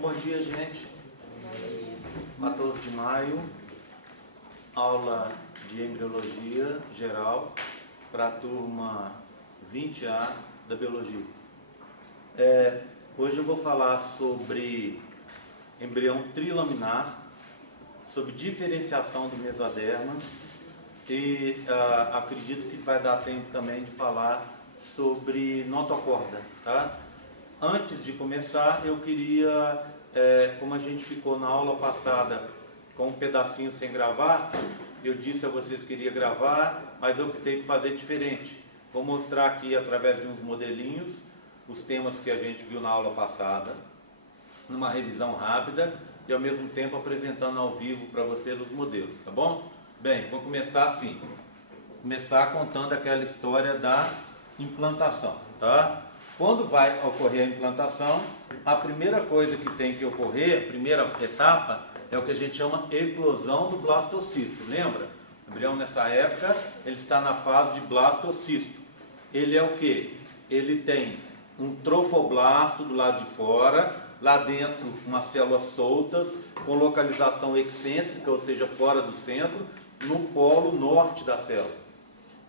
Bom dia, gente. 14 de maio, aula de embriologia geral para a turma 20A da biologia. Hoje eu vou falar sobre embrião trilaminar, sobre diferenciação do mesoderma e acredito que vai dar tempo também de falar sobre notocorda, tá? Antes de começar, eu queria, como a gente ficou na aula passada com um pedacinho sem gravar, eu disse a vocês que queria gravar, mas eu optei por fazer diferente. Vou mostrar aqui, através de uns modelinhos, os temas que a gente viu na aula passada, numa revisão rápida, e ao mesmo tempo apresentando ao vivo para vocês os modelos, tá bom? Bem, vou começar assim. Vou começar contando aquela história da implantação, tá? Quando vai ocorrer a implantação, a primeira coisa que tem que ocorrer, a primeira etapa, é o que a gente chama eclosão do blastocisto. Lembra? O embrião nessa época, ele está na fase de blastocisto. Ele é o quê? Ele tem um trofoblasto do lado de fora, lá dentro umas células soltas, com localização excêntrica, ou seja, fora do centro, no polo norte da célula.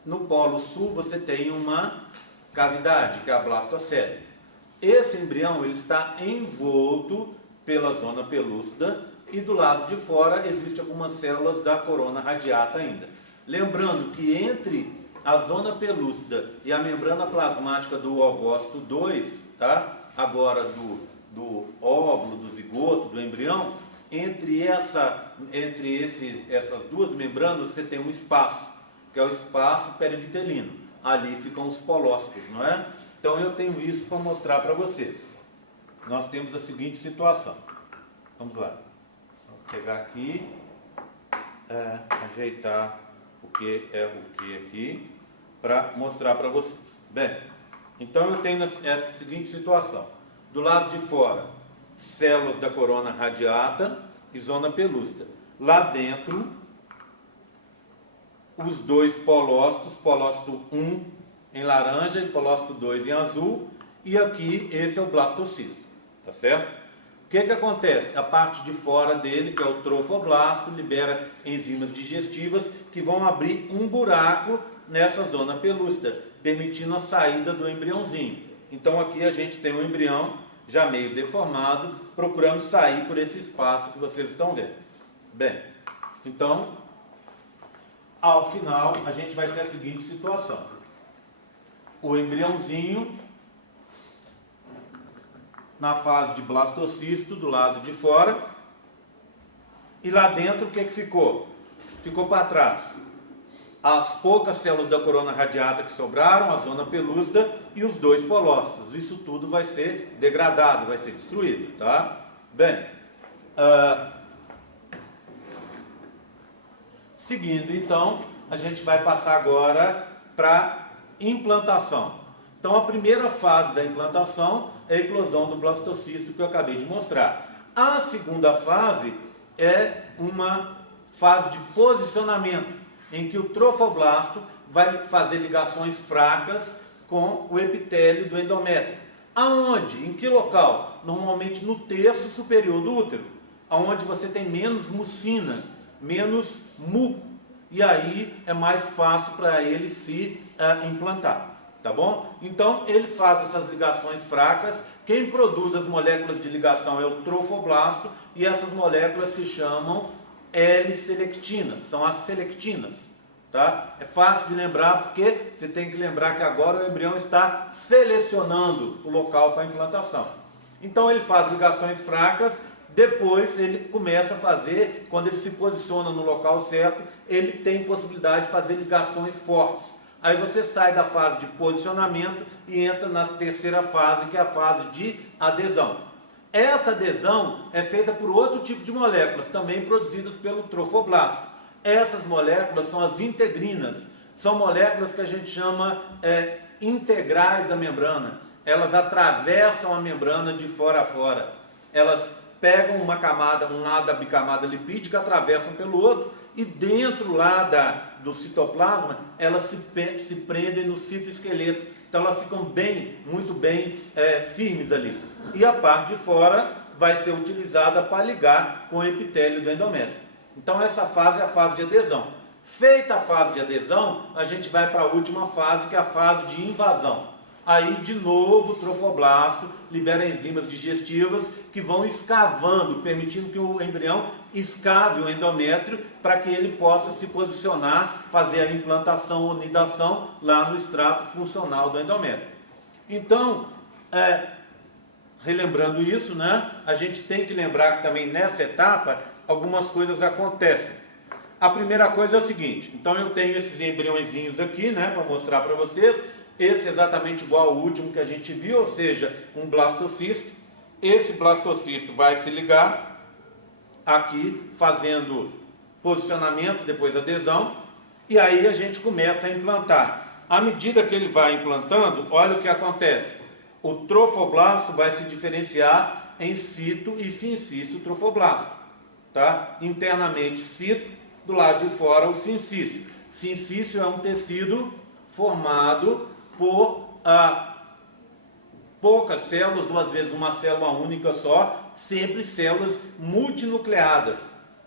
No polo sul você tem uma cavidade, que é a blastocele. Esse embrião ele está envolto pela zona pelúcida e do lado de fora existem algumas células da corona radiata ainda. Lembrando que entre a zona pelúcida e a membrana plasmática do ovócito 2, tá? Agora do óvulo, do zigoto, do embrião, entre essas duas membranas você tem um espaço, que é o espaço perivitelino. Ali ficam os polócitos, não é? Então eu tenho isso para mostrar para vocês. Nós temos a seguinte situação. Vamos lá. Só pegar aqui, ajeitar o que é o que aqui, para mostrar para vocês. Bem, então eu tenho essa seguinte situação. Do lado de fora, células da corona radiata e zona pelúcida. Lá dentro, os dois polócitos, polócito 1 em laranja e polócito 2 em azul, e aqui esse é o blastocisto, tá certo? O que que acontece? A parte de fora dele, que é o trofoblasto, libera enzimas digestivas que vão abrir um buraco nessa zona pelúcida, permitindo a saída do embriãozinho. Então aqui a gente tem um embrião já meio deformado, procurando sair por esse espaço que vocês estão vendo. Bem, então, ao final, a gente vai ter a seguinte situação. O embriãozinho, na fase de blastocisto, do lado de fora. E lá dentro, o que que ficou? Ficou para trás as poucas células da corona radiata que sobraram, a zona pelúcida e os dois polócitos. Isso tudo vai ser degradado, vai ser destruído, tá? Bem, seguindo, então, a gente vai passar agora para implantação. Então, a primeira fase da implantação é a eclosão do blastocisto que eu acabei de mostrar. A segunda fase é uma fase de posicionamento, em que o trofoblasto vai fazer ligações fracas com o epitélio do endométrio. Aonde? Em que local? Normalmente no terço superior do útero, aonde você tem menos mucina, menos muco, e aí é mais fácil para ele se implantar, tá bom? Então ele faz essas ligações fracas. Quem produz as moléculas de ligação é o trofoblasto, e essas moléculas se chamam L-selectinas, são as selectinas, tá? É fácil de lembrar porque você tem que lembrar que agora o embrião está selecionando o local para a implantação. Então ele faz ligações fracas. Depois ele começa a fazer, quando ele se posiciona no local certo, ele tem possibilidade de fazer ligações fortes. Aí você sai da fase de posicionamento e entra na terceira fase, que é a fase de adesão. Essa adesão é feita por outro tipo de moléculas, também produzidas pelo trofoblasto. Essas moléculas são as integrinas. São moléculas que a gente chama integrais da membrana. Elas atravessam a membrana de fora a fora. Elas pegam uma camada, um lado da bicamada lipídica, atravessam pelo outro, e dentro lá do citoplasma, elas se prendem no citoesqueleto. Então elas ficam muito bem firmes ali. E a parte de fora vai ser utilizada para ligar com o epitélio do endométrio. Então essa fase é a fase de adesão. Feita a fase de adesão, a gente vai para a última fase, que é a fase de invasão. Aí, de novo, o trofoblasto libera enzimas digestivas que vão escavando, permitindo que o embrião escave o endométrio para que ele possa se posicionar, fazer a implantação ou nidação lá no extrato funcional do endométrio. Então, relembrando isso, né, a gente tem que lembrar que também nessa etapa algumas coisas acontecem. A primeira coisa é o seguinte: então eu tenho esses embriõezinhos aqui, né, para mostrar para vocês. Esse é exatamente igual ao último que a gente viu, ou seja, um blastocisto. Esse blastocisto vai se ligar aqui, fazendo posicionamento, depois adesão, e aí a gente começa a implantar. À medida que ele vai implantando, olha o que acontece. O trofoblasto vai se diferenciar em cito e sincício trofoblasto. Tá? Internamente cito, do lado de fora o sincício. Sincício é um tecido formado por poucas células, ou às vezes uma célula única só, sempre células multinucleadas.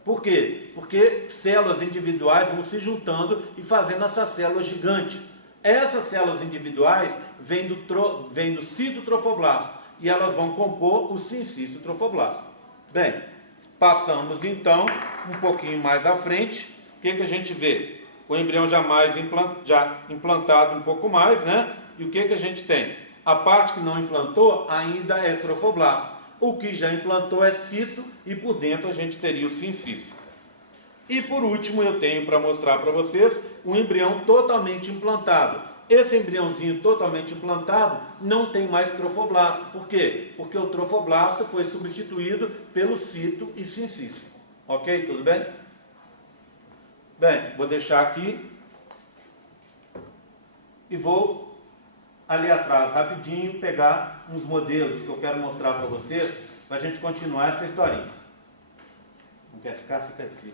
Por quê? Porque células individuais vão se juntando e fazendo essas células gigantes. Essas células individuais vêm do citotrofoblasto e elas vão compor o sincício trofoblasto. Bem, passamos então um pouquinho mais à frente. O que a gente vê? O embrião já implantado um pouco mais, né? E o que a gente tem? A parte que não implantou ainda é trofoblasto. O que já implantou é cito e por dentro a gente teria o sincício. E por último eu tenho para mostrar para vocês um embrião totalmente implantado. Esse embriãozinho totalmente implantado não tem mais trofoblasto. Por quê? Porque o trofoblasto foi substituído pelo cito e sincício. Ok? Tudo bem? Bem, vou deixar aqui e vou ali atrás rapidinho pegar uns modelos que eu quero mostrar para vocês, para a gente continuar essa historinha. Não quer ficar? Fica aqui.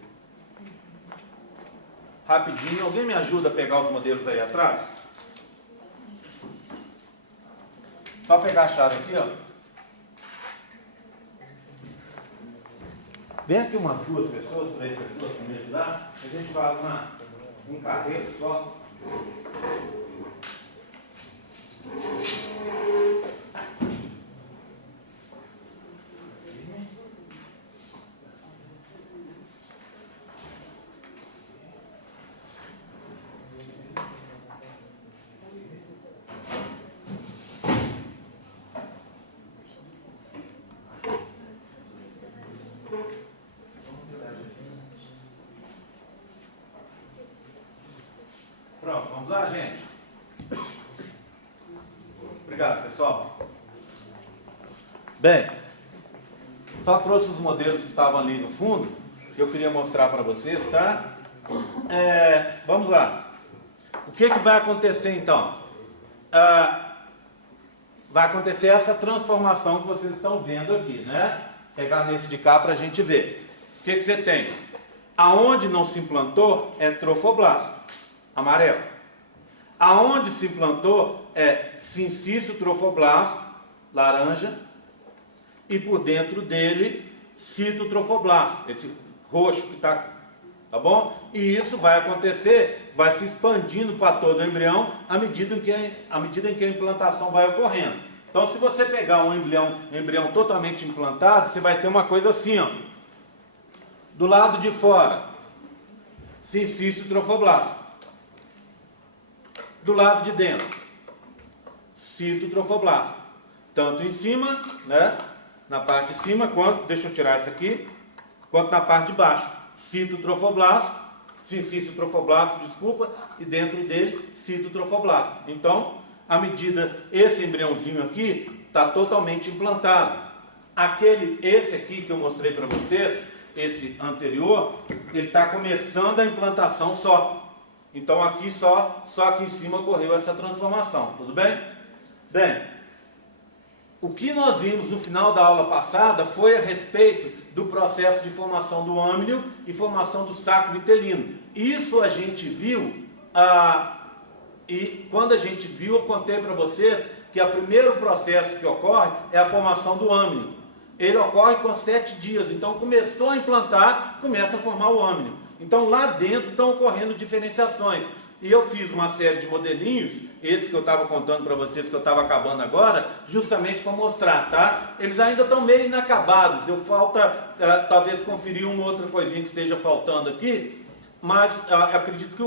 Rapidinho, alguém me ajuda a pegar os modelos aí atrás? Só pegar a chave aqui, ó. Vem aqui umas 2 pessoas, 3 pessoas para me ajudar. A gente faz um carreto só. Pronto, vamos lá, gente? Obrigado, pessoal. Bem, só trouxe os modelos que estavam ali no fundo, que eu queria mostrar para vocês, tá? Vamos lá. O que vai acontecer então? Vai acontecer essa transformação que vocês estão vendo aqui, né? Pegar nesse de cá para a gente ver. O que você tem? Aonde não se implantou é trofoblasto, amarelo. Aonde se implantou é sincício trofoblasto, laranja, e por dentro dele citotrofoblasto, esse roxo que está aqui, tá bom? E isso vai acontecer, vai se expandindo para todo o embrião à medida em que a implantação vai ocorrendo. Então, se você pegar um embrião totalmente implantado, você vai ter uma coisa assim, ó. Do lado de fora, sincício trofoblasto. Do lado de dentro, citotrofoblasto. Tanto em cima, né, na parte de cima, quanto, deixa eu tirar isso aqui, quanto na parte de baixo, citotrofoblasto, sincício trofoblasto, desculpa, e dentro dele, citotrofoblasto. Então, à medida, esse embriãozinho aqui está totalmente implantado. Esse aqui que eu mostrei para vocês, esse anterior, ele está começando a implantação só. Então aqui só aqui em cima ocorreu essa transformação, tudo bem? Bem, o que nós vimos no final da aula passada foi a respeito do processo de formação do âmnio e formação do saco vitelino. Isso a gente viu, e quando a gente viu, eu contei para vocês que o primeiro processo que ocorre é a formação do âmnio. ele ocorre com 7 dias. Então começou a implantar, começa a formar o âmnio. Então lá dentro estão ocorrendo diferenciações. E eu fiz uma série de modelinhos, esse que eu estava contando para vocês, que eu estava acabando agora, justamente para mostrar, tá? Eles ainda estão meio inacabados, falta talvez conferir uma outra coisinha que esteja faltando aqui, mas acredito que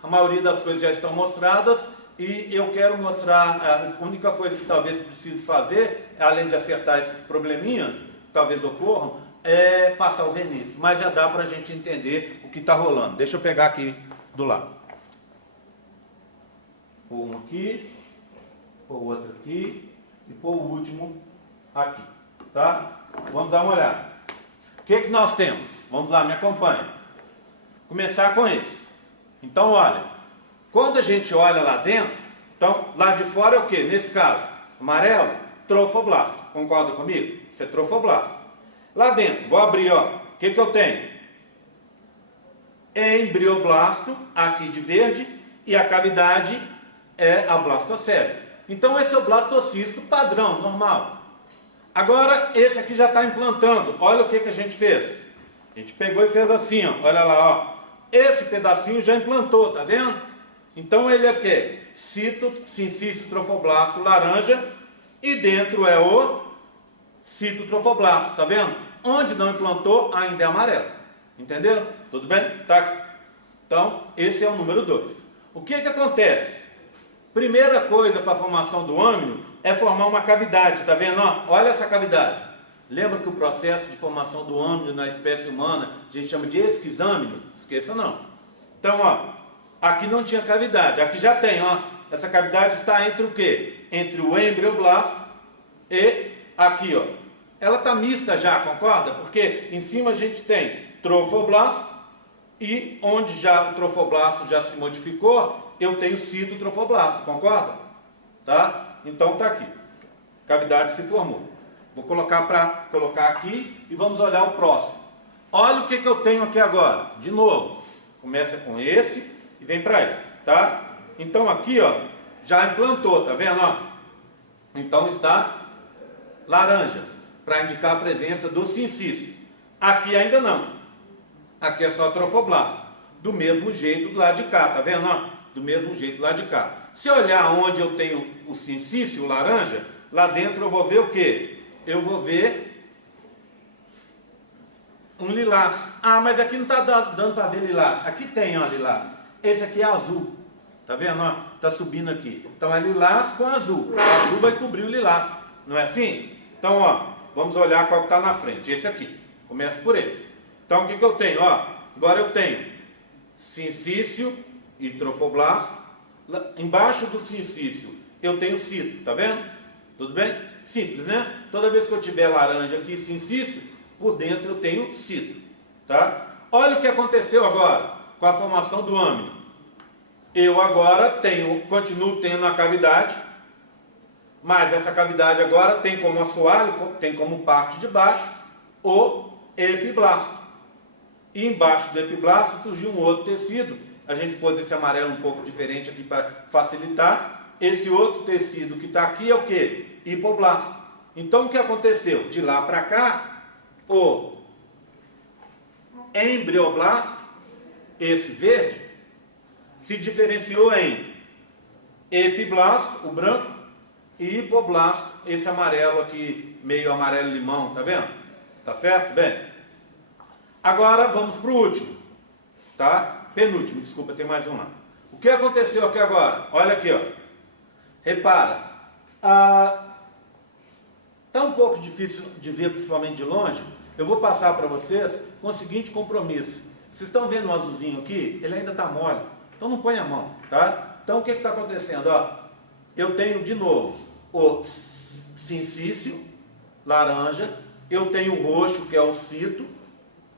a maioria das coisas já estão mostradas, e eu quero mostrar, a única coisa que talvez precise fazer, além de acertar esses probleminhas, que talvez ocorram, é passar o verniz, mas já dá para a gente entender o que está rolando. Deixa eu pegar aqui do lado. Pôr um aqui, pôr o outro aqui e pôr o último aqui, tá? Vamos dar uma olhada. O que nós temos? Vamos lá, me acompanha. Começar com esse. Então, olha, quando a gente olha lá dentro, então, lá de fora é o que? Nesse caso, amarelo, trofoblasto. Concorda comigo? Isso é trofoblasto. Lá dentro, vou abrir, ó. O que eu tenho? Embrioblasto, aqui de verde, e a cavidade é a blastocele. Então esse é o blastocisto padrão, normal. Agora esse aqui já está implantando. Olha o que a gente fez. A gente pegou e fez assim, ó. Olha lá, ó. Esse pedacinho já implantou, tá vendo? Então ele é o quê? Cito, sincício, trofoblasto, laranja. E dentro é o citotrofoblasto, tá vendo? Onde não implantou ainda é amarelo. Entenderam? Tudo bem? Tá. Então esse é o número 2. O que acontece? Primeira coisa para a formação do âmnio é formar uma cavidade, tá vendo? Ó, olha essa cavidade. Lembra que o processo de formação do âmnio na espécie humana a gente chama de esquizâmnio? Esqueça não. Então, ó, aqui não tinha cavidade, aqui já tem, ó. Essa cavidade está entre o quê? Entre o embrioblasto e aqui, ó. Ela está mista já, concorda? Porque em cima a gente tem trofoblasto e onde já o trofoblasto já se modificou, eu tenho citotrofoblasto, concorda? Tá? Então tá aqui. Cavidade se formou. Vou colocar aqui e vamos olhar o próximo. Olha o que eu tenho aqui agora. De novo, começa com esse e vem para esse, tá? Então aqui, ó, já implantou, tá vendo, ó? Então está laranja, para indicar a presença do sincício. Aqui ainda não. Aqui é só trofoblasto. Do mesmo jeito do lado de cá, tá vendo, ó? Do mesmo jeito lá de cá. Se olhar onde eu tenho o sincício, o laranja, lá dentro eu vou ver o quê? Eu vou ver um lilás. Ah, mas aqui não está dando para ver lilás. Aqui tem, ó, lilás. Esse aqui é azul. Tá vendo, ó? Tá subindo aqui. Então é lilás com azul. O azul vai cobrir o lilás. Não é assim? Então, ó, vamos olhar qual que está na frente. Esse aqui. Começa por esse. Então, o que eu tenho? Ó, agora eu tenho sincício e trofoblasto. Embaixo do sincício eu tenho cito, tá vendo? Tudo bem? Simples, né? Toda vez que eu tiver laranja aqui, sincício, por dentro eu tenho cito, tá? Olha o que aconteceu agora com a formação do âmnio. Eu agora continuo tendo a cavidade, mas essa cavidade agora tem como assoalho, tem como parte de baixo o epiblasto. E embaixo do epiblasto surgiu um outro tecido. A gente pôs esse amarelo um pouco diferente aqui para facilitar. Esse outro tecido que está aqui é o que? Hipoblasto. Então o que aconteceu? De lá para cá, o embrioblasto, esse verde, se diferenciou em epiblasto, o branco, e hipoblasto, esse amarelo aqui, meio amarelo limão, tá vendo? Tá certo? Bem, agora vamos para o último, tá? Penúltimo, desculpa, tem mais um lá. O que aconteceu aqui agora? Olha aqui, ó. Repara, tá um pouco difícil de ver, principalmente de longe. Eu vou passar para vocês com o seguinte compromisso. Vocês estão vendo o azulzinho aqui? Ele ainda está mole, então não põe a mão, tá? Então o que está acontecendo? Ó, eu tenho de novo o sincício, laranja, eu tenho o roxo, que é o cito,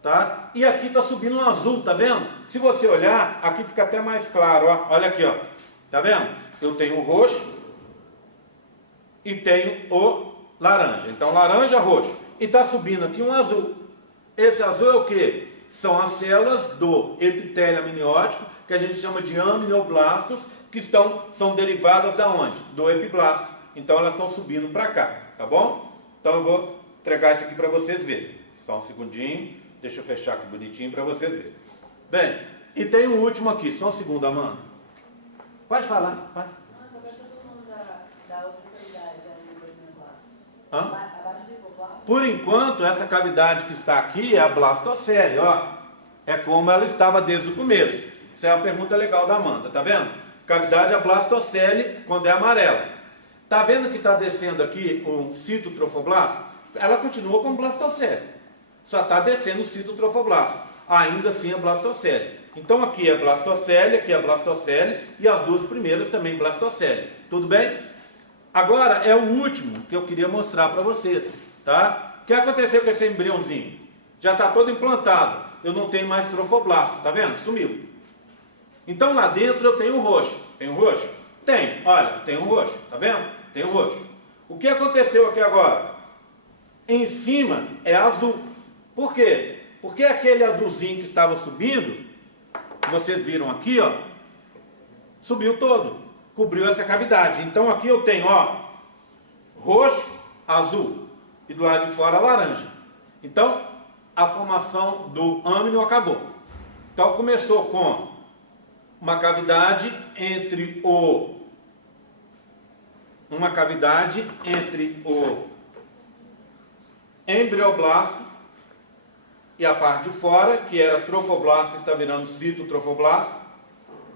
tá? E aqui está subindo um azul, tá vendo? Se você olhar, aqui fica até mais claro, ó. Olha aqui, ó. Tá vendo? Eu tenho o roxo e tenho o laranja. Então, laranja, roxo. E está subindo aqui um azul. Esse azul é o quê? São as células do epitélio amniótico, que a gente chama de amnioblastos, que são derivadas da onde? Do epiblasto. Então, elas estão subindo para cá, tá bom? Então, eu vou entregar isso aqui para vocês verem. Só um segundinho, deixa eu fechar aqui bonitinho para vocês verem. Bem, e tem um último aqui, só um segundo, Amanda. Pode falar, vai. Não, só que eu estou falando da outra cavidade, da Hã? abaixo do hipoblasto. Por enquanto, essa cavidade que está aqui é a blastocele, ó. É como ela estava desde o começo. Isso é uma pergunta legal da Amanda, tá vendo? Cavidade é a blastocele quando é amarela. Tá vendo que está descendo aqui o citotrofoblasto? Ela continua como blastocele. Só está descendo o citotrofoblasto. Ainda assim é blastocele. Então aqui é blastocele, aqui é blastocele e as duas primeiras também blastocele. Tudo bem? Agora é o último que eu queria mostrar para vocês, tá? O que aconteceu com esse embriãozinho? Já está todo implantado. Eu não tenho mais trofoblasto, tá vendo? Sumiu. Então lá dentro eu tenho o roxo. Tem o roxo? Tem. Olha, tem o roxo, tá vendo? Tem o roxo. O que aconteceu aqui agora? Em cima é azul. Por quê? Porque aquele azulzinho que estava subindo, vocês viram aqui, ó, subiu todo, cobriu essa cavidade. Então aqui eu tenho, ó, roxo, azul e do lado de fora laranja. Então a formação do âmino acabou. Então começou com uma cavidade entre o embrioblasto e a parte de fora, que era trofoblasto, está virando citotrofoblasto.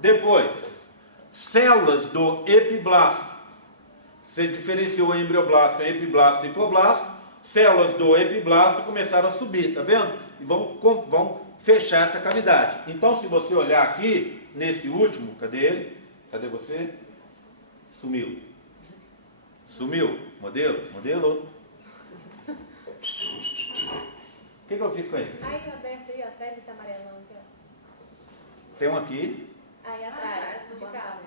Depois, células do epiblasto. Você diferenciou o embrioblasto em epiblasto e hipoblasto. Células do epiblasto começaram a subir, tá vendo? E vão fechar essa cavidade. Então, se você olhar aqui, nesse último, cadê ele? Cadê você? Sumiu. Sumiu. Modelo. O que eu fiz com ele? Aí aberto aí atrás desse amarelão aqui, ó. Tem um aqui. Aí atrás, de cá.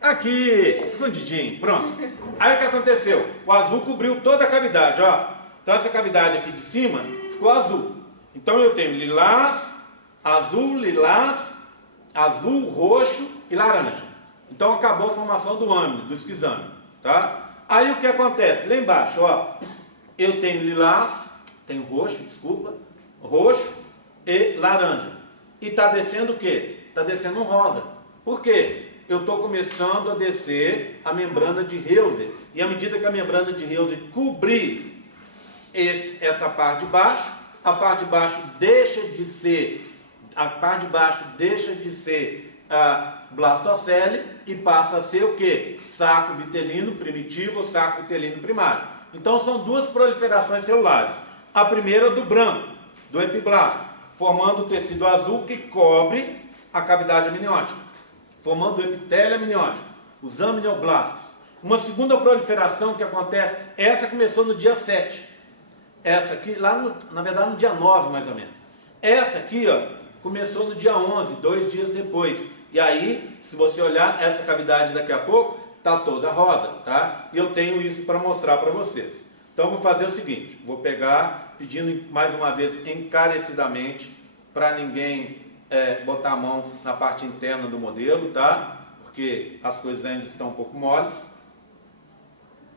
Aqui, escondidinho, pronto. Aí o que aconteceu? O azul cobriu toda a cavidade, ó. Então essa cavidade aqui de cima ficou azul. Então eu tenho lilás, azul, roxo e laranja. Então acabou a formação do âmino, do esquizame, tá? Aí o que acontece? Lá embaixo, ó, eu tenho lilás, tenho roxo e laranja. E está descendo o quê? Está descendo um rosa. Por quê? Eu estou começando a descer a membrana de Heuser. E à medida que a membrana de Heuser cobrir essa parte de baixo, a parte de baixo deixa de ser a blastocele e passa a ser o quê? Saco vitelino primitivo ou saco vitelino primário. Então são duas proliferações celulares. A primeira do branco, do epiblasto, formando o tecido azul que cobre a cavidade amniótica, formando o epitélio amniótico, os aminoblastos. Uma segunda proliferação que acontece, essa começou no dia 7. Essa aqui, na verdade no dia 9 mais ou menos. Essa aqui, ó, começou no dia 11, 2 dias depois. E aí, se você olhar, essa cavidade daqui a pouco está toda rosa, tá? E eu tenho isso para mostrar para vocês. Então vou fazer o seguinte, vou pegar, pedindo mais uma vez encarecidamente, para ninguém botar a mão na parte interna do modelo, tá? Porque as coisas ainda estão um pouco moles.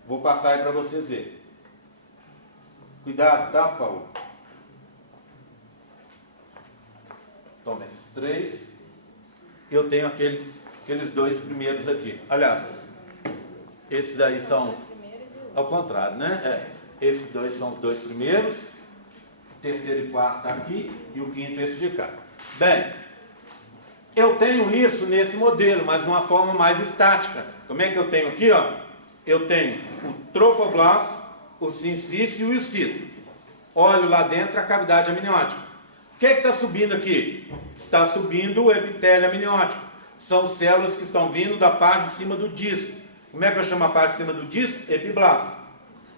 Vou passar aí para vocês verem. Cuidado, tá, por favor? Toma esses 3. Eu tenho aqueles 2 primeiros aqui. Aliás, esses daí são ao contrário, né? Esses 2 são os 2 primeiros. O terceiro e quarto está aqui. E o quinto esse de cá. Bem, eu tenho isso nesse modelo, mas de uma forma mais estática. Como é que eu tenho aqui, ó? Eu tenho o trofoblasto, o sincício e o cito. Olho lá dentro a cavidade amniótica. O que está subindo aqui? Está subindo o epitélio amniótico. São células que estão vindo da parte de cima do disco. Como é que eu chamo a parte de cima do disco? Epiblasto.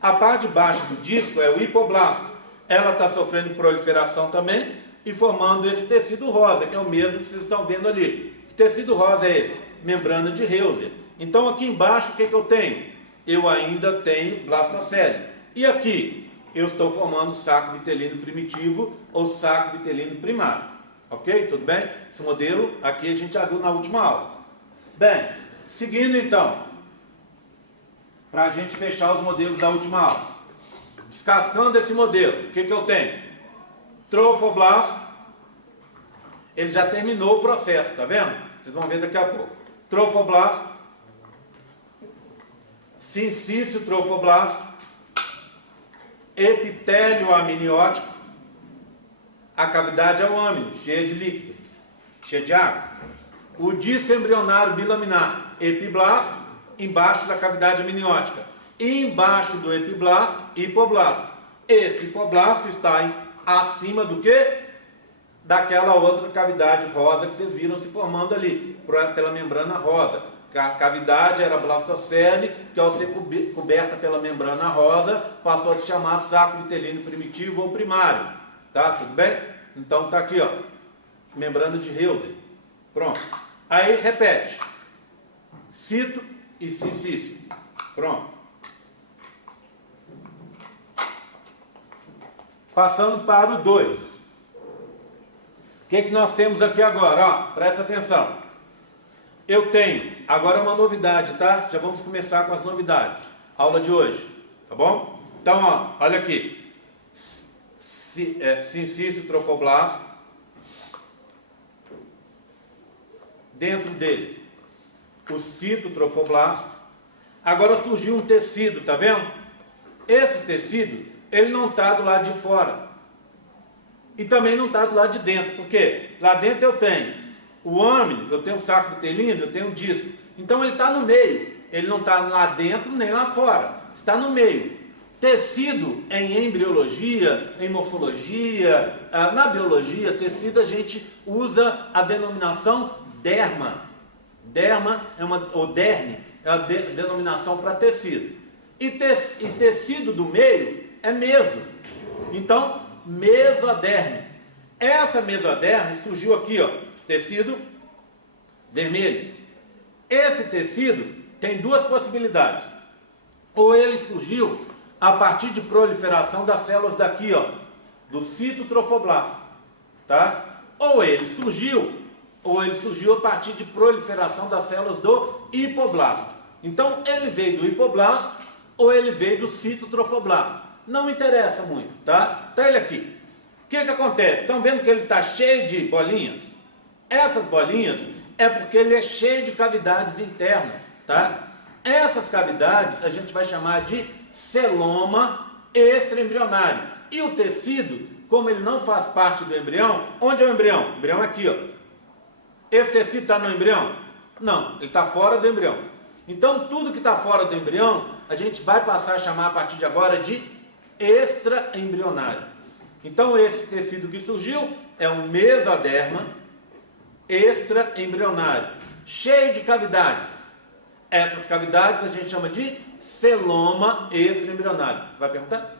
A parte de baixo do disco é o hipoblasto. Ela está sofrendo proliferação também e formando esse tecido rosa, que é o mesmo que vocês estão vendo ali. Que tecido rosa é esse? Membrana de Heuser. Então aqui embaixo o que eu tenho? Eu ainda tenho blastocele. E aqui eu estou formando saco vitelino primitivo ou saco vitelino primário. Ok? Tudo bem? Esse modelo aqui a gente já viu na última aula. Bem, seguindo então, para a gente fechar os modelos da última aula. descascando esse modelo, o que eu tenho? Trofoblasto, ele já terminou o processo, tá vendo? Vocês vão ver daqui a pouco. Trofoblasto, sincício trofoblasto, epitélio amniótico, a cavidade é o âmino, cheia de líquido, cheia de água. O disco embrionário bilaminar, epiblasto, embaixo da cavidade amniótica. E embaixo do epiblasto, hipoblasto. Esse hipoblasto está acima do que? Daquela outra cavidade rosa que vocês viram se formando ali, pela membrana rosa. A cavidade era a blastocele, que ao ser coberta pela membrana rosa, passou a se chamar saco vitelino primitivo ou primário. Tá? Tudo bem? Então tá aqui, ó. Membrana de Heuser. Pronto. Aí repete. Cito e sincício. Pronto. Passando para o 2. O que nós temos aqui agora? Ó, presta atenção. Eu tenho, agora uma novidade, tá? Já vamos começar com as novidades. Aula de hoje, tá bom? Então, ó, olha aqui. Sincício trofoblasto. Dentro dele, o citotrofoblasto. Agora surgiu um tecido, tá vendo? Esse tecido, ele não está do lado de fora. E também não está do lado de dentro. Por quê? Lá dentro eu tenho o âmino, eu tenho o saco vitelino, eu tenho o disco. Então ele está no meio. Ele não está lá dentro nem lá fora. Está no meio. Tecido em embriologia, em morfologia, na biologia, tecido a gente usa a denominação derma. Derma ou derme é a denominação para tecido. E tecido do meio é meso. Então, mesoderme. Essa mesoderme surgiu aqui, ó, tecido vermelho. Esse tecido tem duas possibilidades. Ou ele surgiu a partir de proliferação das células daqui, ó, do citotrofoblasto, tá? Ou ele surgiu a partir de proliferação das células do hipoblasto. Então, ele veio do hipoblasto ou ele veio do citotrofoblasto. Não interessa muito, tá? Tá ele aqui. O que acontece? Estão vendo que ele está cheio de bolinhas? Essas bolinhas é porque ele é cheio de cavidades internas, tá? Essas cavidades a gente vai chamar de celoma extraembrionário. E o tecido, como ele não faz parte do embrião, onde é o embrião? O embrião é aqui, ó. Esse tecido está no embrião? Não, ele está fora do embrião. Então, tudo que está fora do embrião, a gente vai passar a chamar a partir de agora de extraembrionário. Então, esse tecido que surgiu é um mesoderma extraembrionário, cheio de cavidades. Essas cavidades a gente chama de celoma extraembrionário. Vai perguntar?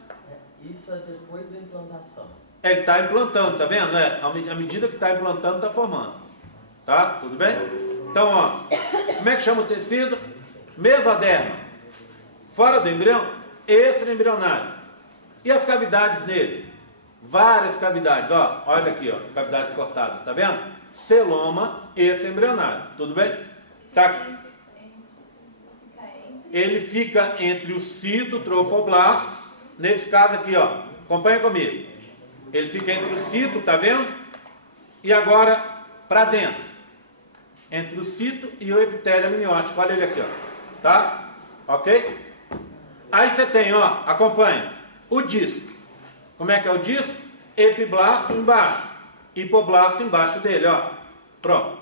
Isso é depois da implantação. Ele está implantando, tá vendo? À medida que está implantando, está formando. Tá? Tudo bem? Então, ó, como é que chama o tecido? Mesoderma. Fora do embrião, extraembrionário. E as cavidades nele? Várias cavidades, ó. Olha aqui, ó, cavidades cortadas, tá vendo? Celoma extraembrionário. Tudo bem? Tá. Ele fica entre o citotrofoblasto, nesse caso aqui, ó. Acompanha comigo. Ele fica entre o cito, tá vendo? E agora para dentro. Entre o cito e o epitélio amniótico. Olha ele aqui, ó. Tá? Ok? Aí você tem, ó, acompanha, o disco. Como é que é o disco? Epiblasto embaixo, hipoblasto embaixo dele, ó. Pronto.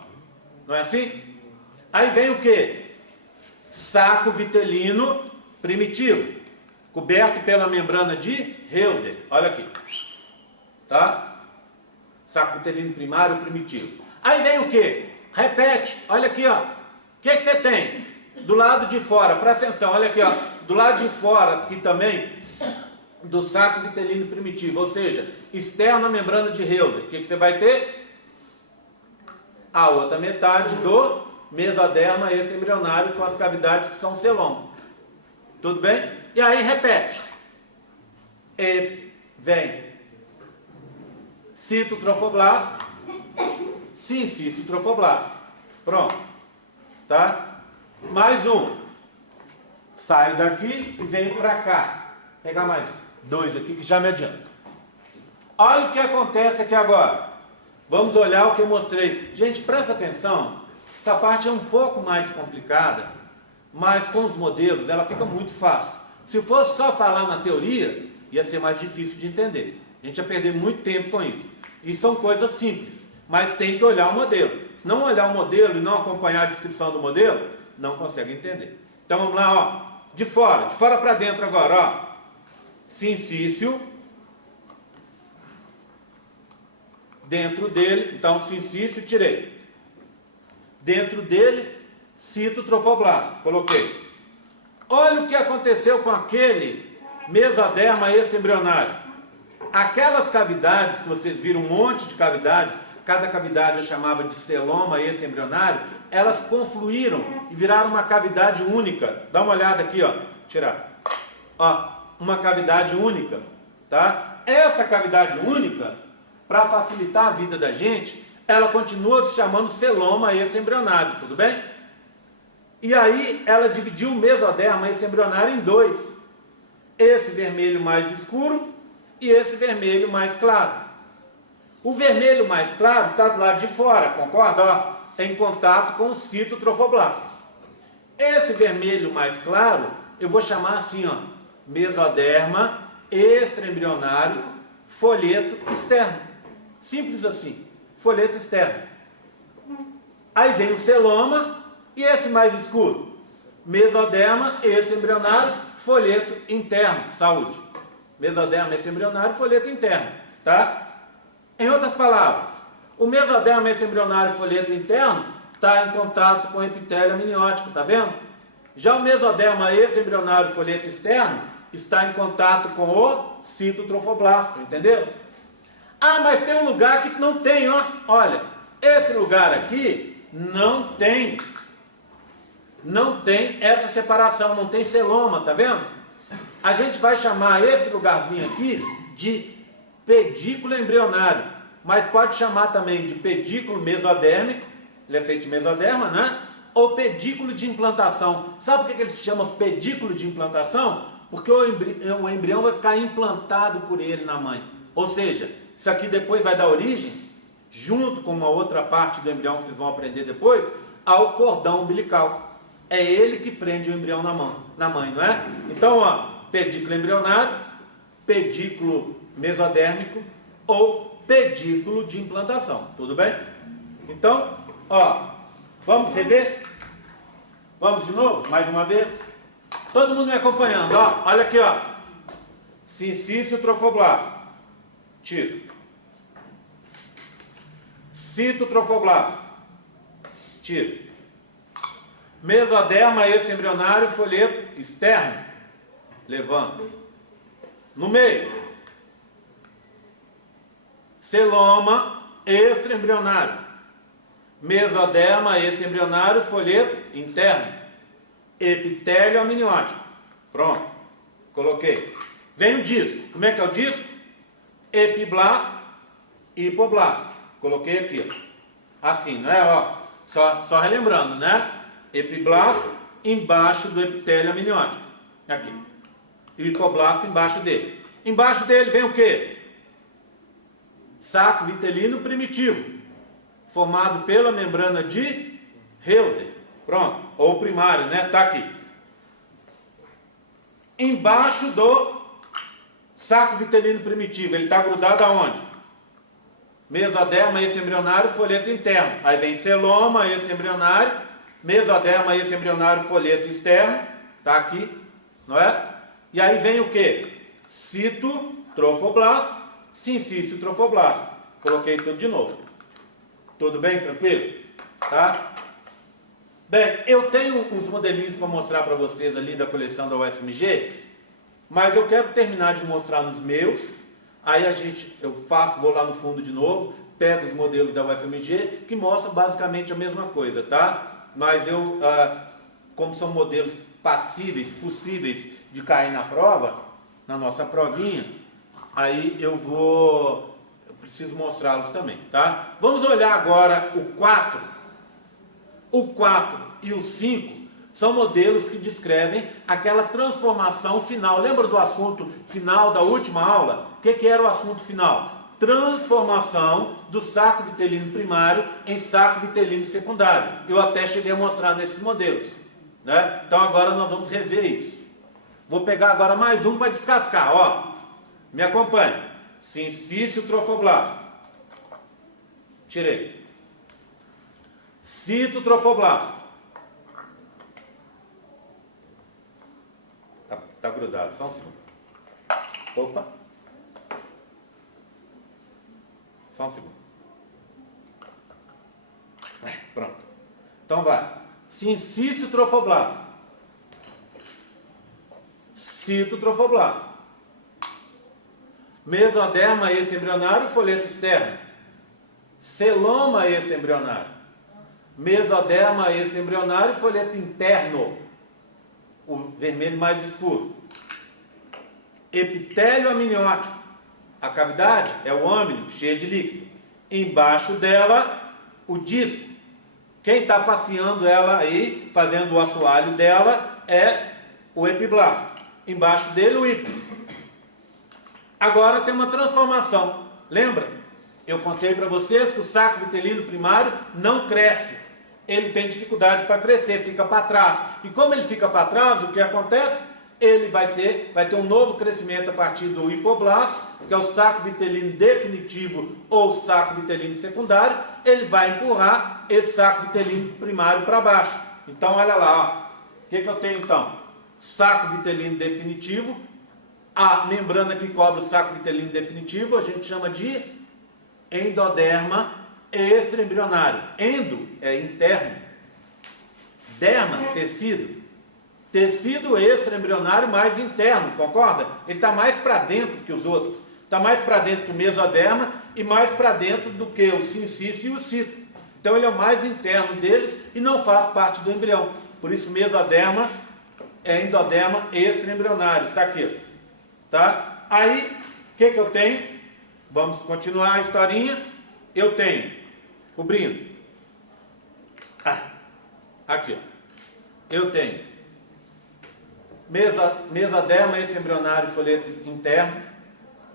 Não é assim? Aí vem o quê? Saco vitelino primitivo, coberto pela membrana de Heuser. Olha aqui. Tá? Saco vitelino primário primitivo. Aí vem o quê? Repete. Olha aqui, ó. O que você tem? Do lado de fora, presta atenção, olha aqui, ó. Do lado de fora, aqui também, do saco vitelino primitivo, ou seja, externo à membrana de Heuser. O que você vai ter? A outra metade do mesoderma extraembrionário com as cavidades que são celoma. Tudo bem? E aí repete. E vem citotrofoblasto, sincício trofoblasto. Pronto. Tá? Mais um. Sai daqui e vem para cá. Pegar mais. 2 aqui que já me adianta. Olha o que acontece aqui agora. Vamos olhar o que eu mostrei. Gente, presta atenção. Essa parte é um pouco mais complicada, mas com os modelos ela fica muito fácil. Se fosse só falar na teoria, ia ser mais difícil de entender. A gente ia perder muito tempo com isso. E são coisas simples, mas tem que olhar o modelo. Se não olhar o modelo e não acompanhar a descrição do modelo, não consegue entender. Então vamos lá, ó. De fora para dentro agora, ó. Sincício. Dentro dele, então sincício, tirei. Dentro dele, citotrofoblasto, coloquei. Olha o que aconteceu com aquele mesoderma extraembrionário. Aquelas cavidades que vocês viram, um monte de cavidades, cada cavidade eu chamava de celoma extraembrionário, elas confluíram e viraram uma cavidade única. Dá uma olhada aqui, ó, tirar. Ó, uma cavidade única, tá? Essa cavidade única, para facilitar a vida da gente, ela continua se chamando celoma extraembrionário, tudo bem? E aí ela dividiu o mesoderma extraembrionário em 2. Esse vermelho mais escuro e esse vermelho mais claro. O vermelho mais claro está do lado de fora, concorda? Ó, em contato com o citotrofoblasto. Esse vermelho mais claro, eu vou chamar assim, ó, mesoderma extraembrionário folheto externo. Simples assim, folheto externo. Aí vem o celoma e esse mais escuro, mesoderma extraembrionário folheto interno, saúde. Mesoderma extraembrionário folheto interno, tá? Em outras palavras, o mesoderma extraembrionário folheto interno está em contato com o epitélio amniótico, tá vendo? Já o mesoderma extraembrionário folheto externo está em contato com o citotrofoblasto, entenderam? Ah, mas tem um lugar que não tem, ó. Olha, esse lugar aqui não tem essa separação, não tem celoma, tá vendo? A gente vai chamar esse lugarzinho aqui de pedículo embrionário, mas pode chamar também de pedículo mesodérmico, ele é feito de mesoderma, né? Ou pedículo de implantação. Sabe por que ele se chama pedículo de implantação? Porque o embrião vai ficar implantado por ele na mãe. Ou seja, isso aqui depois vai dar origem, junto com uma outra parte do embrião que vocês vão aprender depois, ao cordão umbilical. É ele que prende o embrião na mãe, não é? Então, ó, pedículo embrionário, pedículo mesodérmico ou pedículo de implantação, tudo bem? Então, ó, vamos rever? Vamos de novo, mais uma vez? Todo mundo me acompanhando, ó, olha aqui, ó. Sincício trofoblasto, tiro. Citotrofoblasto, tiro. Mesoderma extraembrionário folheto externo, levanto. No meio, celoma extraembrionário, mesoderma extraembrionário folheto interno, epitélio amniótico. Pronto, coloquei. Vem o disco. Como é que é o disco? Epiblasto, hipoblasto. Coloquei aqui, ó. Assim, não é? Ó, só relembrando, né? Epiblasto embaixo do epitélio amniótico. Aqui. E o hipoblasto embaixo dele. Embaixo dele vem o quê? Saco vitelino primitivo, formado pela membrana de Heuser. Pronto. Ou primário, né? Tá aqui. Embaixo do saco vitelino primitivo, ele está grudado aonde? Mesoderma extraembrionário, folheto interno. Aí vem celoma extraembrionário, mesoderma extraembrionário, folheto externo. Tá aqui, não é? E aí vem o que? Citotrofoblasto, sincício trofoblasto. Coloquei tudo de novo. Tudo bem? Tranquilo? Tá? Bem, eu tenho uns modelinhos para mostrar para vocês ali da coleção da UFMG, mas eu quero terminar de mostrar nos meus. Aí vou lá no fundo de novo, pego os modelos da UFMG, que mostram basicamente a mesma coisa, tá? Mas como são modelos possíveis de cair na prova, na nossa provinha, aí eu preciso mostrá-los também, tá? Vamos olhar agora o 4 e o 5, São modelos que descrevem aquela transformação final. Lembra do assunto final da última aula? O que era o assunto final? Transformação do saco vitelino primário em saco vitelino secundário. Eu até cheguei a mostrar nesses modelos, né? Então agora nós vamos rever isso. Vou pegar agora mais um para descascar. Ó, me acompanhe. Sincício trofoblasto. Tirei. Citotrofoblasto. Tá grudado, só um segundo. Opa. Só um segundo. Pronto. Então vai. Sincício trofoblasto. Citotrofoblasto. Mesoderma extraembrionário, folheto externo. Celoma extraembrionário. Mesoderma extraembrionário, folheto interno. O vermelho mais escuro. Epitélio amniótico. A cavidade é o âmino, cheio de líquido. Embaixo dela, o disco. Quem está faceando ela aí, fazendo o assoalho dela, é o epiblasto. Embaixo dele, o hipo. Agora tem uma transformação. Lembra? Eu contei para vocês que o saco vitelino primário não cresce. Ele tem dificuldade para crescer, fica para trás. E como ele fica para trás, o que acontece? Ele vai ter um novo crescimento a partir do hipoblasto, que é o saco vitelino definitivo ou saco vitelino secundário. Ele vai empurrar esse saco vitelino primário para baixo. Então, olha lá, ó. O que eu tenho então? Saco vitelino definitivo. A membrana que cobre o saco vitelino definitivo a gente chama de endoderma extraembrionário. Endo é interno. Derma, tecido. Tecido extraembrionário mais interno, concorda? Ele está mais para dentro que os outros. Está mais para dentro que o mesoderma e mais para dentro do que o sincício e o cito. Então ele é o mais interno deles e não faz parte do embrião. Por isso mesoderma é endoderma extraembrionário. Está aqui. Tá? Aí, o que eu tenho? Vamos continuar a historinha. Eu tenho, cobrindo. Aqui, ó. Eu tenho mesoderma extraembrionário, folheto interno,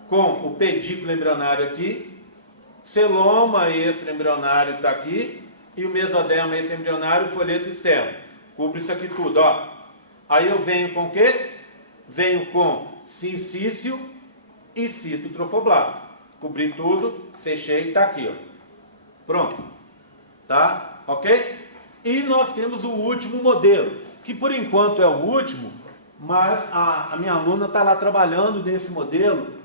com o pedículo embrionário aqui, celoma extraembrionário está aqui, e o mesoderma extraembrionário, folheto externo. Cubro isso aqui tudo, ó. Aí eu venho com o quê? Venho com sincício e citotrofoblasto. Cobri tudo, fechei, está aqui, ó. Pronto. Tá? Ok? E nós temos o último modelo, que por enquanto é o último, mas a minha aluna está lá trabalhando nesse modelo,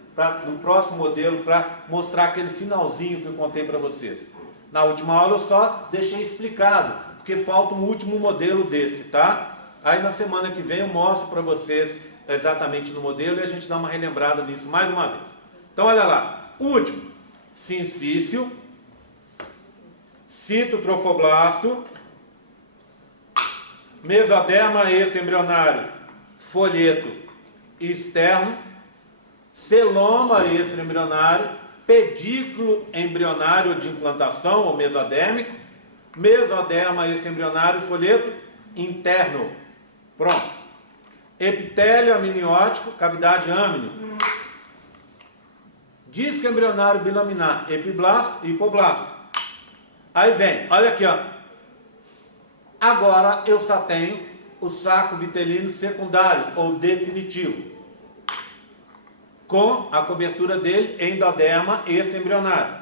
no próximo modelo, para mostrar aquele finalzinho que eu contei para vocês. Na última aula eu só deixei explicado, porque falta um último modelo desse, tá? Aí na semana que vem eu mostro para vocês exatamente no modelo e a gente dá uma relembrada nisso mais uma vez. Então olha lá, último, sincício, citotrofoblasto, mesoderma extraembrionário, folheto externo, celoma extraembrionário, pedículo embrionário de implantação ou mesodérmico, mesoderma extraembrionário, folheto interno. Pronto. Epitélio amniótico, cavidade âmino. Disco embrionário bilaminar, epiblasto e hipoblasto. Aí vem, olha aqui, ó. Agora eu só tenho o saco vitelino secundário ou definitivo, com a cobertura dele endoderma extraembrionário.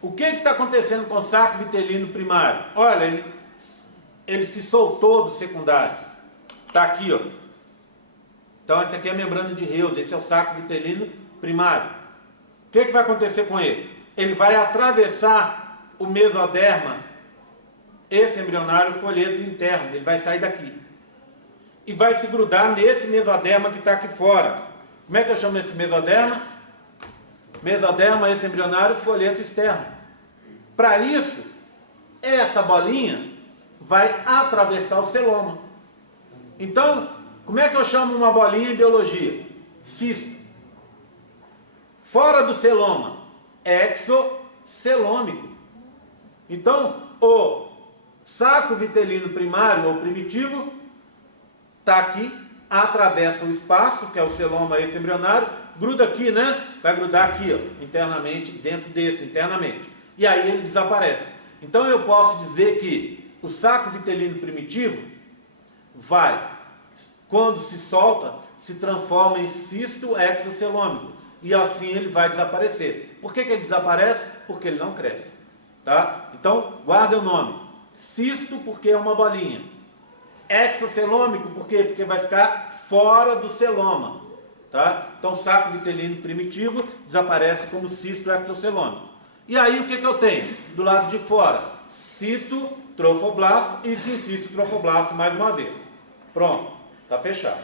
O que está acontecendo com o saco vitelino primário? Olha, ele se soltou do secundário. Está aqui, ó. Então essa aqui é a membrana de Reus, esse é o saco vitelino primário. O que vai acontecer com ele? Ele vai atravessar o mesoderma extraembrionário, folheto interno. Ele vai sair daqui e vai se grudar nesse mesoderma que está aqui fora. Como é que eu chamo esse mesoderma? Mesoderma extraembrionário, folheto externo. Para isso, essa bolinha vai atravessar o celoma. Então, como é que eu chamo uma bolinha em biologia? Cisto. Fora do celoma, exocelômico. Então, o saco vitelino primário ou primitivo está aqui, atravessa o espaço, que é o celoma extraembrionário, gruda aqui, né? Vai grudar aqui, ó, internamente, dentro desse, internamente. E aí ele desaparece. Então eu posso dizer que o saco vitelino primitivo vai, quando se solta, se transforma em cisto exocelômico. E assim ele vai desaparecer. Por que ele desaparece? Porque ele não cresce. Tá? Então, guarda o nome. Cisto, porque é uma bolinha. Exocelômico, por quê? Porque vai ficar fora do celoma. Tá? Então, saco vitelino primitivo desaparece como cisto exocelômico. E aí, o que eu tenho? Do lado de fora, cito trofoblasto e sincisto trofoblasto mais uma vez. Pronto, está fechado.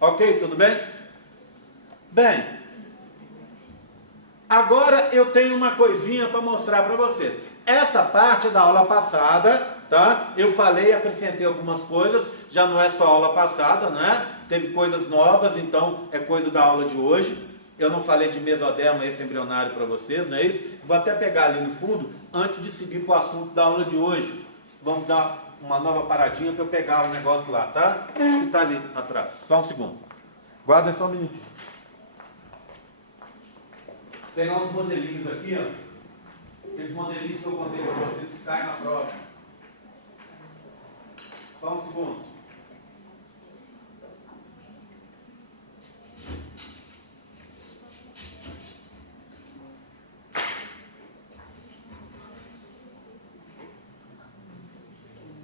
Ok, tudo bem? Bem, agora eu tenho uma coisinha para mostrar para vocês. Essa parte da aula passada, tá? Eu falei, acrescentei algumas coisas, já não é só aula passada, né? Teve coisas novas, então é coisa da aula de hoje. Eu não falei de mesoderma extraembrionário para vocês, não é isso? Vou até pegar ali no fundo, antes de seguir para o assunto da aula de hoje. Vamos dar uma nova paradinha para eu pegar o negócio lá, tá? Que está ali atrás. Só um segundo. Guarda só um minutinho. Vou pegar uns modelinhos aqui, ó. Aqueles modelinhos que eu contei para vocês que caem na prova. Só um segundo.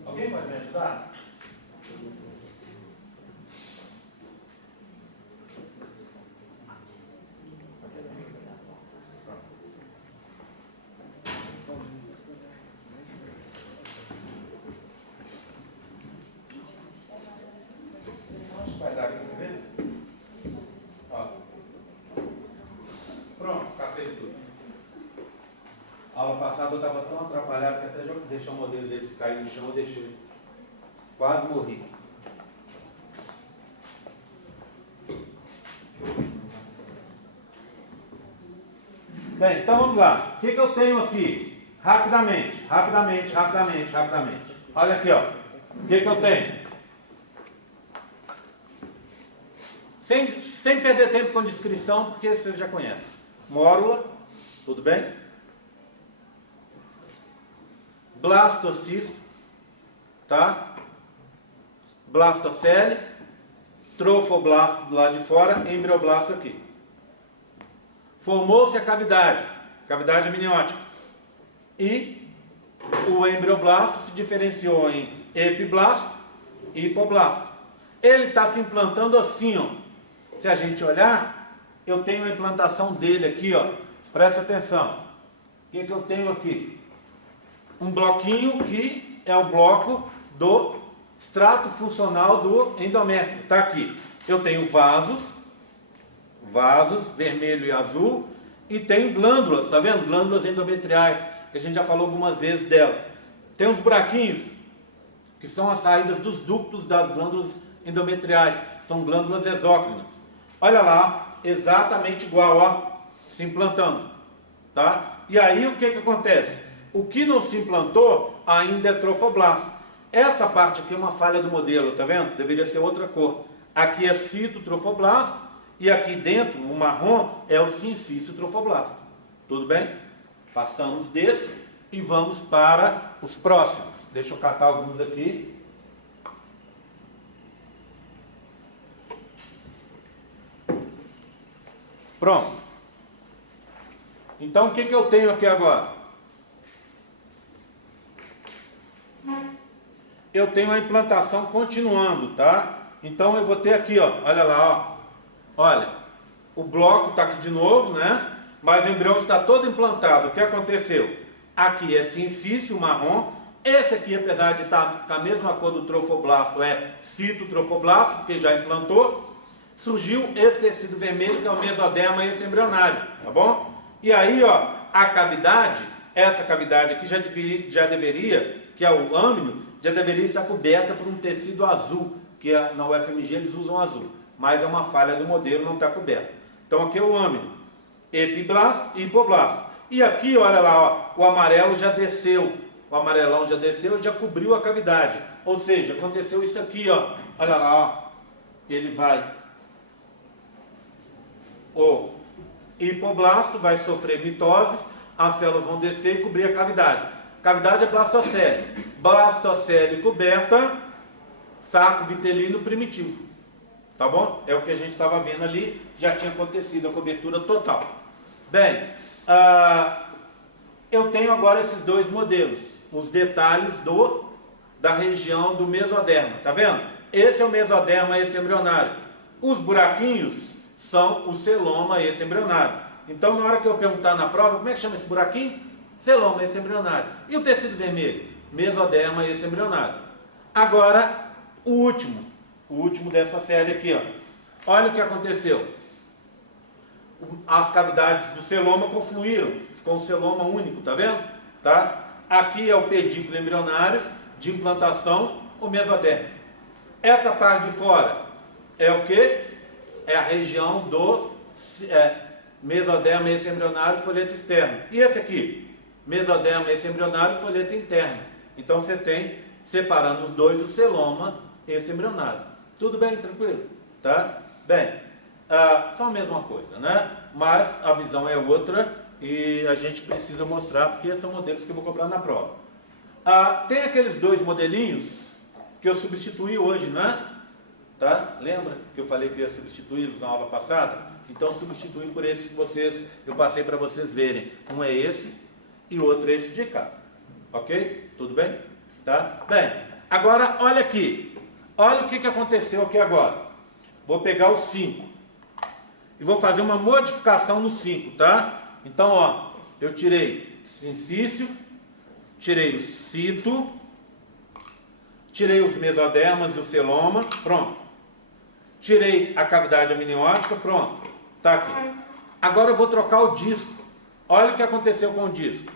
Alguém pode me ajudar? Vai dar aqui, você vê? Ó. Pronto, café de tudo. A aula passada eu estava tão atrapalhado que até já deixei o modelo deles cair no chão, eu deixei. Quase morri. Bem, então vamos lá. O que eu tenho aqui? Rapidamente. Olha aqui, ó. O que eu tenho? Sem perder tempo com descrição, porque vocês já conhecem. Mórula, tudo bem? Blastocisto, tá? Blastocele, trofoblasto do lado de fora, embrioblasto aqui. Formou-se a cavidade amniótica. E o embrioblasto se diferenciou em epiblasto e hipoblasto. Ele está se implantando assim, ó. Se a gente olhar, eu tenho a implantação dele aqui, ó. Presta atenção. O que eu tenho aqui? Um bloquinho que é o bloco do extrato funcional do endométrio. Está aqui. Eu tenho vasos vermelho e azul, e tenho glândulas, tá vendo? Glândulas endometriais, que a gente já falou algumas vezes delas. Tem uns buraquinhos, que são as saídas dos ductos das glândulas endometriais, são glândulas exócrinas. Olha lá, exatamente igual, ó, se implantando, tá? E aí o que acontece? O que não se implantou ainda é trofoblasto. Essa parte aqui é uma falha do modelo, tá vendo? Deveria ser outra cor. Aqui é citotrofoblasto e aqui dentro, o marrom, é o sincisto trofoblasto. Tudo bem? Passamos desse e vamos para os próximos. Deixa eu catar alguns aqui. Pronto. Então o que eu tenho aqui agora? Eu tenho a implantação continuando, tá? Então eu vou ter aqui, ó, olha lá, ó. Olha, o bloco está aqui de novo, né? Mas o embrião está todo implantado. O que aconteceu? Aqui é sincício, marrom. Esse aqui, apesar de estar com a mesma cor do trofoblasto, é citotrofoblasto, porque já implantou. Surgiu esse tecido vermelho, que é o mesoderma extraembrionário, tá bom? E aí, ó, a cavidade, essa cavidade aqui já deveria, que é o âmino, já deveria estar coberta por um tecido azul, que na UFMG eles usam azul, mas é uma falha do modelo, não está coberto. Então aqui é o âmino, epiblasto e hipoblasto. E aqui, olha lá, ó, o amarelo já desceu, o amarelão já desceu e já cobriu a cavidade. Ou seja, aconteceu isso aqui, ó. Olha lá, ó. Ele vai... O hipoblasto vai sofrer mitose, as células vão descer e cobrir a cavidade. Cavidade é blastocele. Blastocele coberta, saco vitelino primitivo. Tá bom? É o que a gente estava vendo ali, já tinha acontecido a cobertura total. Bem, eu tenho agora esses dois modelos, os detalhes da região do mesoderma, tá vendo? Esse é o mesoderma extraembrionário. Os buraquinhos são o celoma extraembrionário. Então, na hora que eu perguntar na prova, como é que chama esse buraquinho? Celoma extraembrionário. E o tecido vermelho? Mesoderma extraembrionário. Agora, o último dessa série aqui, ó. Olha o que aconteceu. As cavidades do celoma confluíram, ficou um celoma único, tá vendo? Tá? Aqui é o pedículo embrionário de implantação, o mesoderma. Essa parte de fora é o que? É a região do mesoderma extraembrionário, folheto externo. E esse aqui? Mesoderma extraembrionário, folheto interno. Então você tem, separando os dois, o celoma extraembrionário. Tudo bem? Tranquilo? Tá? Bem, são a mesma coisa, né? Mas a visão é outra e a gente precisa mostrar, porque são modelos que eu vou comprar na prova. Tem aqueles dois modelinhos que eu substituí hoje, né? Tá? Lembra que eu falei que ia substituí-los na aula passada? Então substituí por esses que eu passei para vocês verem. Um é esse e o outro é esse de cá. Ok? Tudo bem? Tá? Bem, agora olha aqui. Olha o que aconteceu aqui agora. Vou pegar o 5 e vou fazer uma modificação no 5, tá? Então, ó, eu tirei sincício, tirei o cito, tirei os mesodermas e o celoma, pronto. Tirei a cavidade amniótica, pronto. Tá aqui. Agora eu vou trocar o disco. Olha o que aconteceu com o disco.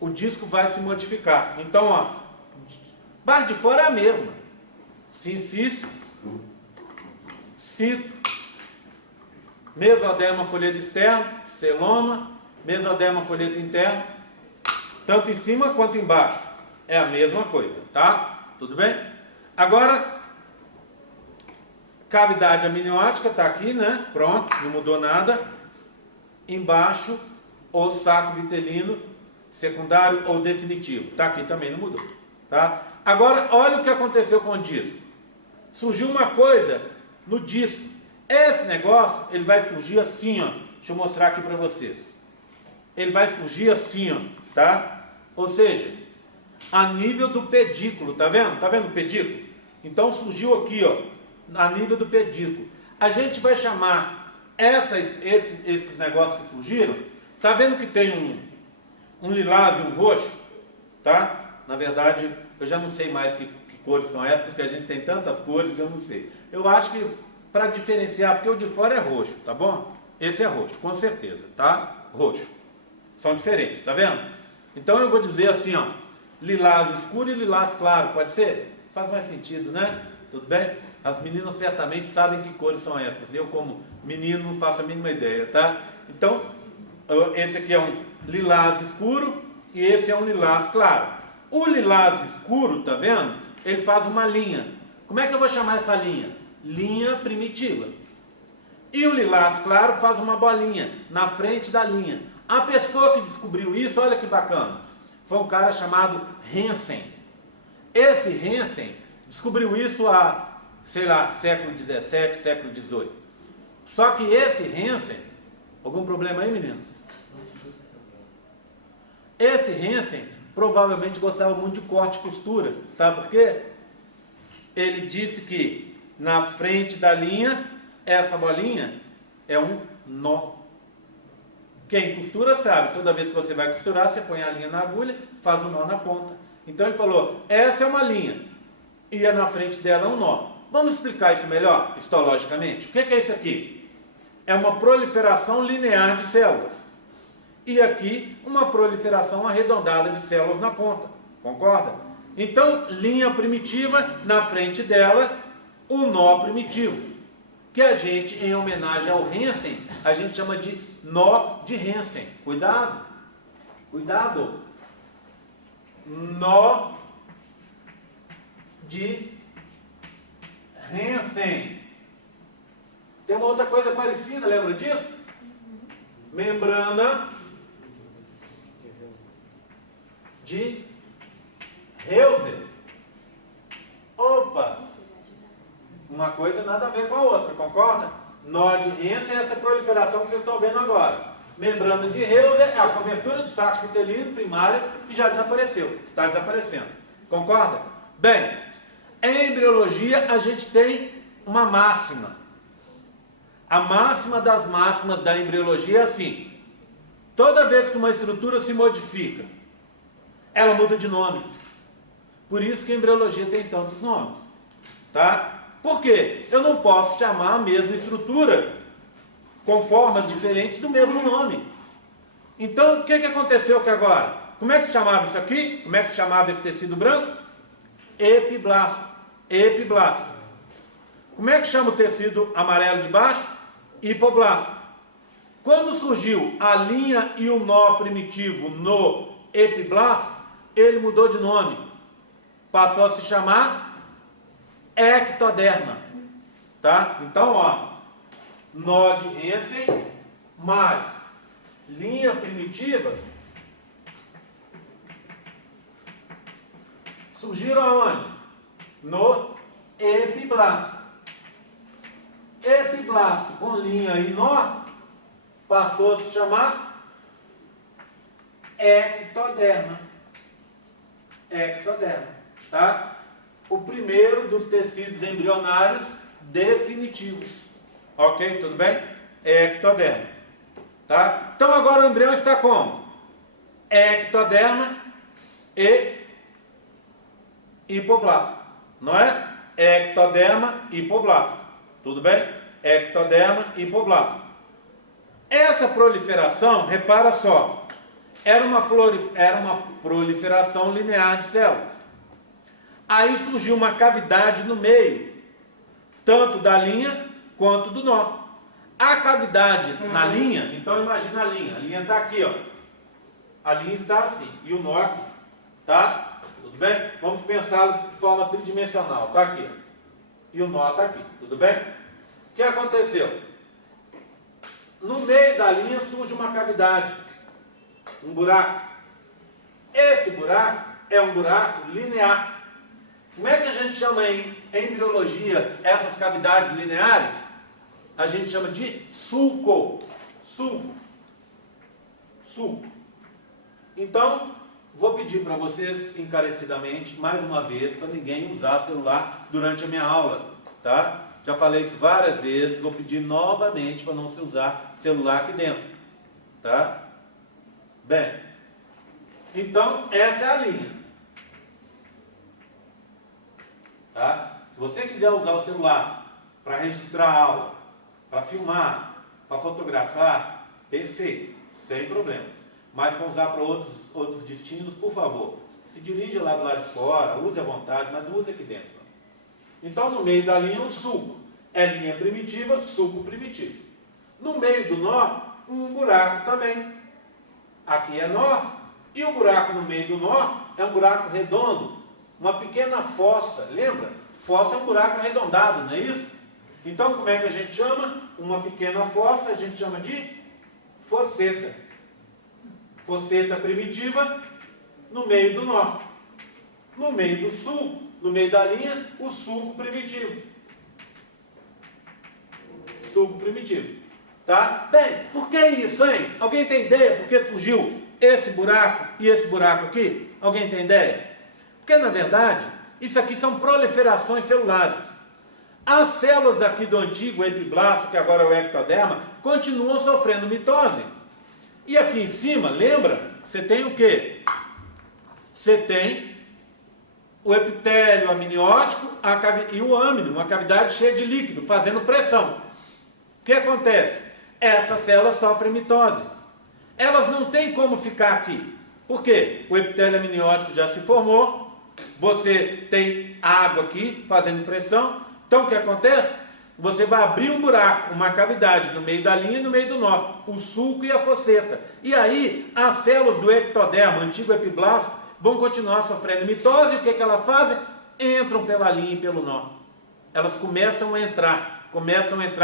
O disco vai se modificar. Então, ó, parte de fora é a mesma. Sincício, cito, mesoderma, folheto externo, celoma, mesoderma, folheto interno, tanto em cima quanto embaixo. É a mesma coisa, tá? Tudo bem? Agora, cavidade amniótica está aqui, né? Pronto, não mudou nada. Embaixo, o saco vitelino, secundário ou definitivo. Está aqui também, não mudou. Tá? Agora, olha o que aconteceu com o disco. Surgiu uma coisa no disco. Esse negócio, ele vai surgir assim, ó. Deixa eu mostrar aqui para vocês. Ele vai surgir assim, ó. Tá? Ou seja, a nível do pedículo. Tá vendo? Tá vendo o pedículo? Então, surgiu aqui, ó. A nível do pedículo. A gente vai chamar esses negócios que surgiram. Tá vendo que tem um lilás e um roxo, tá? Na verdade, eu já não sei mais que cores são essas, que a gente tem tantas cores, eu não sei. Eu acho que, para diferenciar, porque o de fora é roxo, tá bom? Esse é roxo, com certeza, tá? Roxo. São diferentes, tá vendo? Então eu vou dizer assim, ó, lilás escuro e lilás claro, pode ser? Faz mais sentido, né? Tudo bem? As meninas certamente sabem que cores são essas. Eu, como menino, não faço a mínima ideia, tá? Então, esse aqui é um lilás escuro e esse é um lilás claro. O lilás escuro, tá vendo? Ele faz uma linha. Como é que eu vou chamar essa linha? Linha primitiva. E o lilás claro faz uma bolinha na frente da linha. A pessoa que descobriu isso, olha que bacana, foi um cara chamado Hansen. Esse Hansen descobriu isso há, sei lá, século XVII, século XVIII. Só que esse Hansen, algum problema aí, meninos? Esse Hansen provavelmente gostava muito de corte e costura. Sabe por quê? Ele disse que na frente da linha, essa bolinha é um nó. Quem costura sabe, toda vez que você vai costurar, você põe a linha na agulha, faz um nó na ponta. Então ele falou, essa é uma linha, e na frente dela um nó. Vamos explicar isso melhor, histologicamente? O que é isso aqui? É uma proliferação linear de células. E aqui, uma proliferação arredondada de células na ponta. Concorda? Então, linha primitiva, na frente dela, um nó primitivo. Que a gente, em homenagem ao Hansen, a gente chama de nó de Hansen. Cuidado. Cuidado. Nó de Hansen. Tem uma outra coisa parecida, lembra disso? Membrana de Hauser. Opa! Uma coisa nada a ver com a outra, concorda? Nó de Hansen é essa proliferação que vocês estão vendo agora. Membrana de Hauser é a cobertura do saco vitelino primário que já desapareceu, está desaparecendo. Concorda? Bem, em embriologia a gente tem uma máxima. A máxima das máximas da embriologia é assim: toda vez que uma estrutura se modifica, ela muda de nome. Por isso que a embriologia tem tantos nomes. Tá? Por quê? Eu não posso chamar a mesma estrutura com formas diferentes do mesmo nome. Então, o que aconteceu aqui agora? Como é que se chamava isso aqui? Como é que se chamava esse tecido branco? Epiblasto. Epiblasto. Como é que chama o tecido amarelo de baixo? Hipoblasto. Quando surgiu a linha e o nó primitivo no epiblasto, ele mudou de nome. Passou a se chamar ectoderma. Tá? Então, ó, nó de Hansen mais linha primitiva surgiram aonde? No epiblasto. Epiblasto com linha e nó passou a se chamar ectoderma. Ectoderma, tá? O primeiro dos tecidos embrionários definitivos. Ok? Tudo bem? Ectoderma. Tá? Então agora o embrião está como? Ectoderma e hipoblasto. Não é? Ectoderma e hipoblasto. Tudo bem? Ectoderma e hipoblasto. Essa proliferação, repara só, era uma proliferação linear de células. Aí surgiu uma cavidade no meio, tanto da linha quanto do nó. A cavidade na linha, então imagina a linha está aqui, ó. A linha está assim, e o nó aqui, tá? Tudo bem? Vamos pensá-lo de forma tridimensional, tá aqui, ó. E o nó está aqui, tudo bem? O que aconteceu? No meio da linha surge uma cavidade, um buraco. Esse buraco é um buraco linear. Como é que a gente chama em embriologia essas cavidades lineares? A gente chama de sulco. Sulco. Então, vou pedir para vocês encarecidamente, mais uma vez, para ninguém usar celular durante a minha aula, tá? Já falei isso várias vezes, vou pedir novamente para não se usar celular aqui dentro, tá? Bem, então essa é a linha, tá? Se você quiser usar o celular para registrar a aula, para filmar, para fotografar, perfeito, sem problemas. Mas para usar para outros destinos, por favor, se dirija lá do lado de fora, use à vontade, mas não use aqui dentro. Então, no meio da linha, um sulco. É linha primitiva, sulco primitivo. No meio do nó, um buraco também. Aqui é nó, e o buraco no meio do nó é um buraco redondo, uma pequena fossa, lembra? Fossa é um buraco arredondado, não é isso? Então, como é que a gente chama? Uma pequena fossa, a gente chama de fosseta. Fosseta primitiva no meio do nó. No meio do sulco, no meio da linha, o sulco primitivo. Sulco primitivo. Tá? Bem, por que isso, hein? Alguém tem ideia por que surgiu esse buraco e esse buraco aqui? Alguém tem ideia? Porque, na verdade, isso aqui são proliferações celulares. As células aqui do antigo epiblasto, que agora é o ectoderma, continuam sofrendo mitose. E aqui em cima, lembra? Você tem o quê? Você tem o epitélio amniótico e o âmino, uma cavidade cheia de líquido, fazendo pressão. O que acontece? Essas células sofrem mitose. Elas não têm como ficar aqui. Por quê? O epitélio amniótico já se formou, você tem água aqui fazendo pressão. Então o que acontece? você vai abrir um buraco, uma cavidade no meio da linha e no meio do nó, o sulco e a fosseta. E aí, as células do ectoderma, antigo epiblasto, vão continuar sofrendo mitose, e o que elas fazem? Entram pela linha e pelo nó. Elas começam a entrar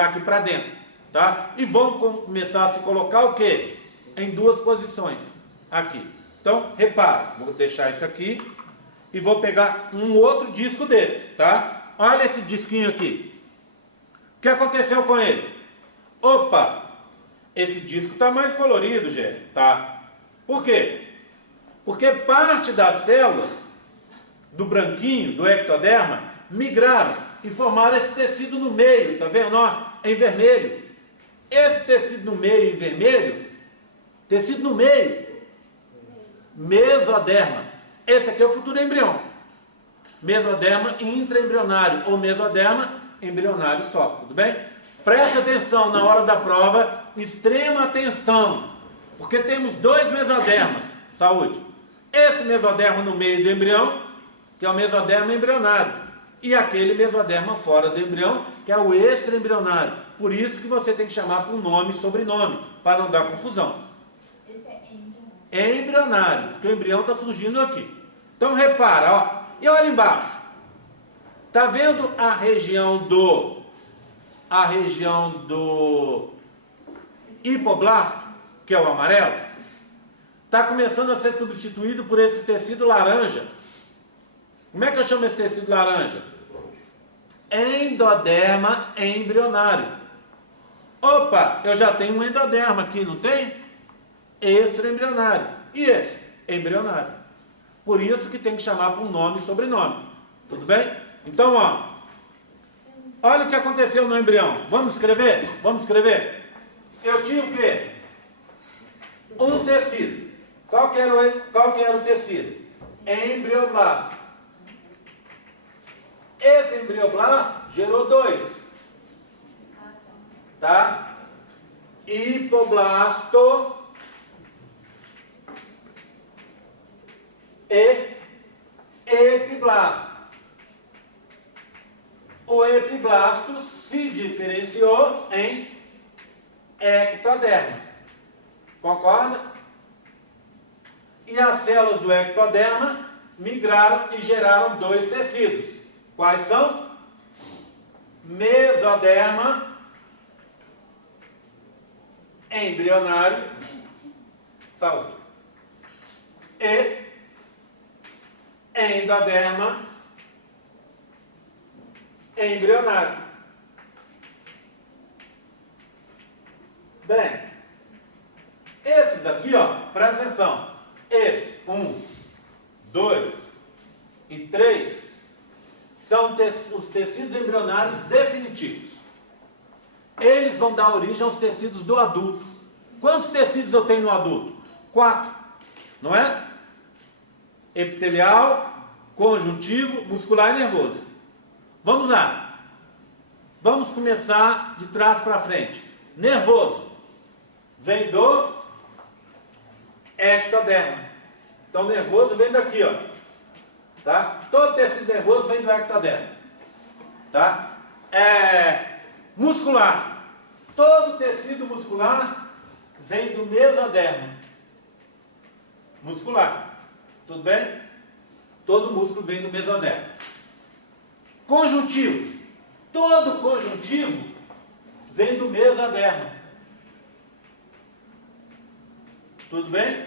aqui para dentro, tá? E vão começar a se colocar o quê? Em duas posições, aqui. Então, repara, vou deixar isso aqui e vou pegar um outro disco desse, tá? Olha esse disquinho aqui. O que aconteceu com ele? Opa, esse disco está mais colorido, gente, tá? Por quê? Porque parte das células do branquinho, do ectoderma, migraram e formaram esse tecido no meio, tá vendo? Ó, em vermelho. Esse tecido no meio, em vermelho, tecido no meio, mesoderma. Esse aqui é o futuro embrião. Mesoderma intraembrionário ou mesoderma embrionário só, tudo bem? Preste atenção na hora da prova, extrema atenção, porque temos dois mesodermas, saúde. Esse mesoderma no meio do embrião, que é o mesoderma embrionário, e aquele mesoderma fora do embrião, que é o extraembrionário. Por isso que você tem que chamar por nome e sobrenome, para não dar confusão. Esse é embrionário. É embrionário, porque o embrião está surgindo aqui. Então repara, ó, e olha embaixo. Está vendo a região do hipoblasto, que é o amarelo? Está começando a ser substituído por esse tecido laranja. Como é que eu chamo esse tecido laranja? Endoderma embrionário. Opa, eu já tenho um endoderma aqui, não tem? Extraembrionário. E esse? Embrionário. Por isso que tem que chamar por nome e sobrenome. Tudo bem? Então, ó, olha o que aconteceu no embrião. Vamos escrever? Vamos escrever? Eu tinha o quê? Um tecido. Qual que era o tecido? Embrioblasto. Esse embrioblasto gerou dois. Tá? Hipoblasto e epiblasto. O epiblasto se diferenciou em ectoderma. Concorda? E as células do ectoderma migraram e geraram dois tecidos. Quais são? Mesoderma embrionário, saúde, e endoderma embrionário. Bem, esses aqui, ó, presta atenção. Esse, 1, 2 e 3, são os tecidos embrionários definitivos. Eles vão dar origem aos tecidos do adulto. Quantos tecidos eu tenho no adulto? 4, não é? Epitelial, conjuntivo, muscular e nervoso. Vamos lá. Vamos começar de trás para frente. Nervoso. Vem do ectoderma. Então, nervoso vem daqui, ó. Tá? Todo tecido nervoso vem do ectoderma. Tá? Muscular. Todo tecido muscular vem do mesoderma. Muscular. Tudo bem? Todo músculo vem do mesoderma. Conjuntivo. Todo conjuntivo vem do mesoderma. Tudo bem?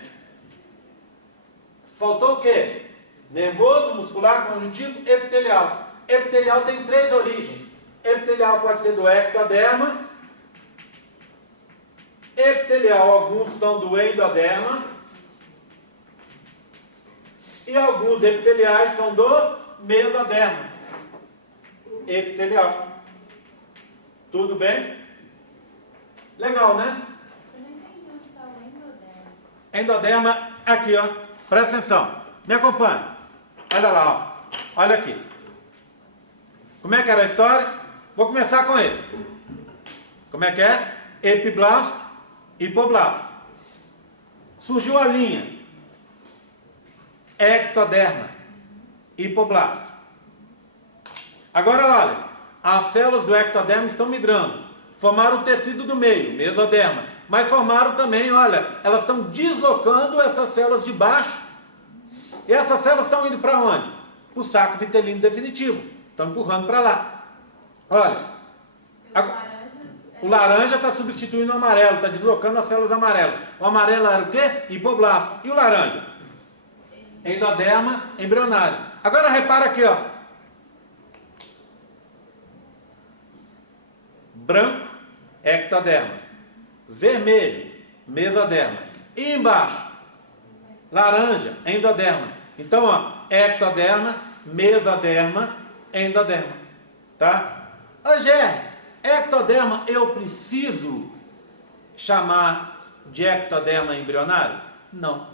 Faltou o quê? Nervoso, muscular, conjuntivo, epitelial. Epitelial tem 3 origens. Epitelial pode ser do ectoderma. Epitelial, alguns são do endoderma. E alguns epiteliais são do mesoderma. Epitelial. Tudo bem? Legal, né? Eu não entendi onde está o endoderma. Endoderma, aqui, ó. Presta atenção. Me acompanha. Olha lá, ó. Olha aqui. Como é que era a história? Vou começar com esse. Como é que é? Epiblasto, hipoblasto. Surgiu a linha. Ectoderma, hipoblasto. Agora olha, as células do ectoderma estão migrando, formaram o tecido do meio, mesoderma, mas formaram também, olha, elas estão deslocando essas células de baixo, e essas células estão indo para onde? Para o saco vitelino definitivo, estão empurrando para lá. Olha, o laranja está substituindo o amarelo, está deslocando as células amarelas. O amarelo era o quê? Hipoblasto. E o laranja? Endoderma embrionário. Agora repara aqui, ó. Branco, ectoderma. Vermelho, mesoderma. E embaixo? Laranja, endoderma. Então, ó, ectoderma, mesoderma, endoderma. Tá? Angé, ectoderma eu preciso chamar de ectoderma embrionário? Não.